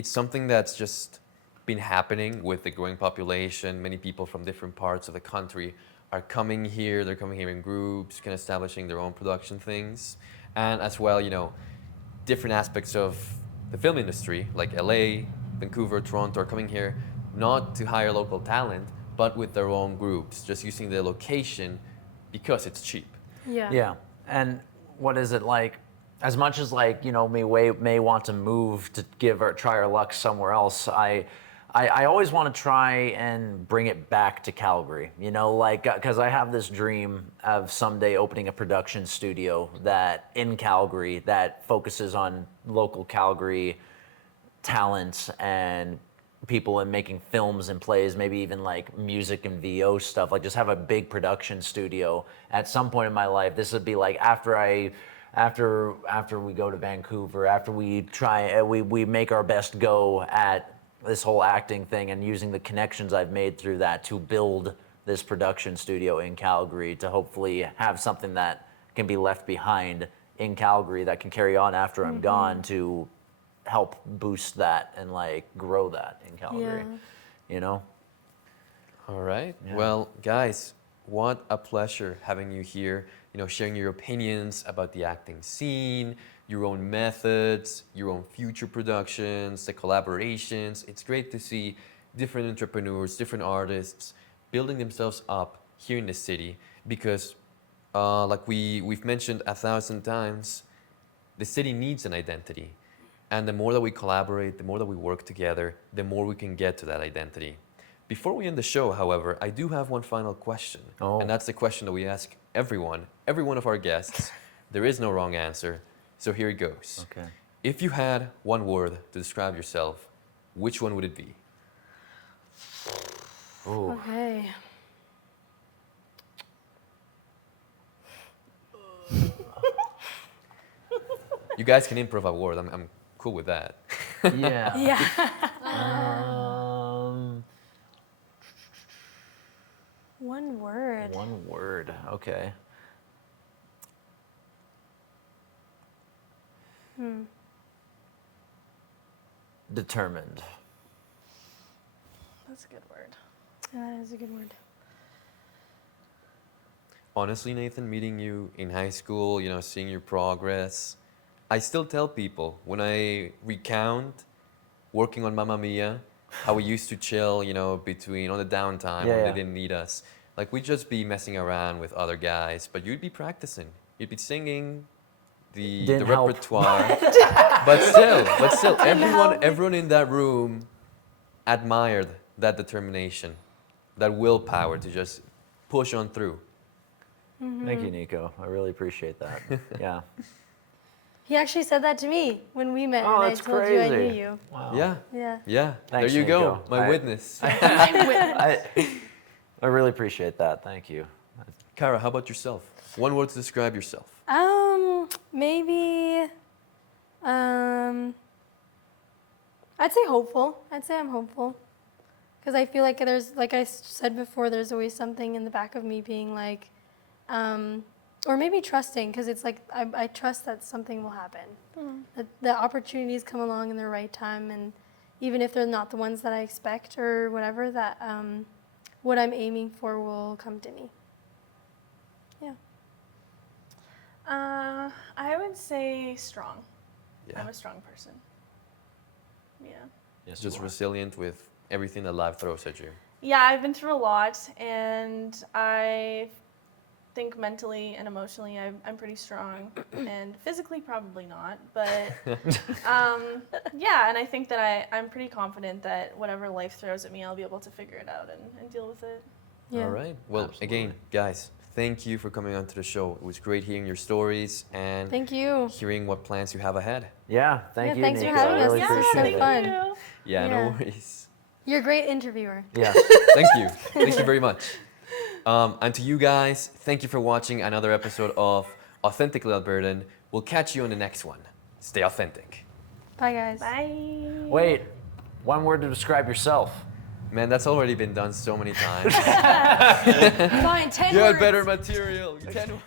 something that's just been happening with the growing population. Many people from different parts of the country are coming here. They're coming here in groups, kind of establishing their own production things, and as well, different aspects of the film industry, like LA, Vancouver, Toronto, are coming here not to hire local talent, but with their own groups, just using the location because it's cheap. Yeah. Yeah, and what is it like? As much as like we may want to move to try our luck somewhere else, I always want to try and bring it back to Calgary. Because I have this dream of someday opening a production studio in Calgary that focuses on local Calgary talent and people and making films and plays, maybe even like music and VO stuff. Like just have a big production studio at some point in my life. This would be like after we go to Vancouver, after we make our best go at this whole acting thing, and using the connections I've made through that to build this production studio in Calgary to hopefully have something that can be left behind in Calgary that can carry on after I'm gone to help boost that and like grow that in Calgary. All right. Yeah. Well, guys, what a pleasure having you here, sharing your opinions about the acting scene, your own methods, your own future productions, the collaborations. It's great to see different entrepreneurs, different artists building themselves up here in the city because, like we've mentioned 1,000 times, the city needs an identity. And the more that we collaborate, the more that we work together, the more we can get to that identity. Before we end the show, however, I do have one final question. Oh. And that's the question that we ask every one of our guests. There is no wrong answer. So here it goes. Okay. If you had one word to describe yourself, which one would it be? Ooh. Okay. You guys can improv a word. I'm cool with that. Yeah. Yeah. One word. One word. Okay. Determined. That's a good word. That is a good word. Honestly, Nathan, meeting you in high school, seeing your progress, I still tell people when I recount working on Mamma Mia, how we used to chill, between on the downtime when Yeah. they didn't need us. Like we'd just be messing around with other guys, but you'd be practicing, you'd be singing the Didn't help. repertoire. but still, everyone in that room admired that determination, that willpower to just push on through. Thank you, Nico. I really appreciate that. Yeah. He actually said that to me when we met, Oh, and I that's told you I crazy. knew you. Wow. Yeah. Yeah. Thanks, there you go, Nico. my witness. I really appreciate that. Thank you. Kara, how about yourself? One word to describe yourself. Maybe, I'd say hopeful. I'd say I'm hopeful. Because I feel like there's, like I said before, there's always something in the back of me being like, or maybe trusting, because it's like, I trust that something will happen. That the opportunities come along in the right time, and even if they're not the ones that I expect or whatever, that what I'm aiming for will come to me. Yeah. I would say strong. Yeah. I'm a strong person. Yeah. Yes, Just you are. resilient with everything that life throws at you. Yeah, I've been through a lot, and I think mentally and emotionally I'm pretty strong, and physically probably not, but yeah, and I think that I'm pretty confident that whatever life throws at me, I'll be able to figure it out and deal with it. Yeah. All right. Well, Absolutely. again, guys, thank you for coming onto the show. It was great hearing your stories and Thank you. hearing what plans you have ahead. Yeah, thank you, thanks for Nico. having I us. really Yeah, appreciate thank it. fun. you. Yeah, Yeah. no worries. You're a great interviewer. Yeah. Thank you. Thank you very much. And to you guys, thank you for watching another episode of Authentically Albertan. We'll catch you on the next one. Stay authentic. Bye, guys. Bye. Wait, one word to describe yourself. Man, that's already been done so many times. Fine, 10 You words. had better material. 10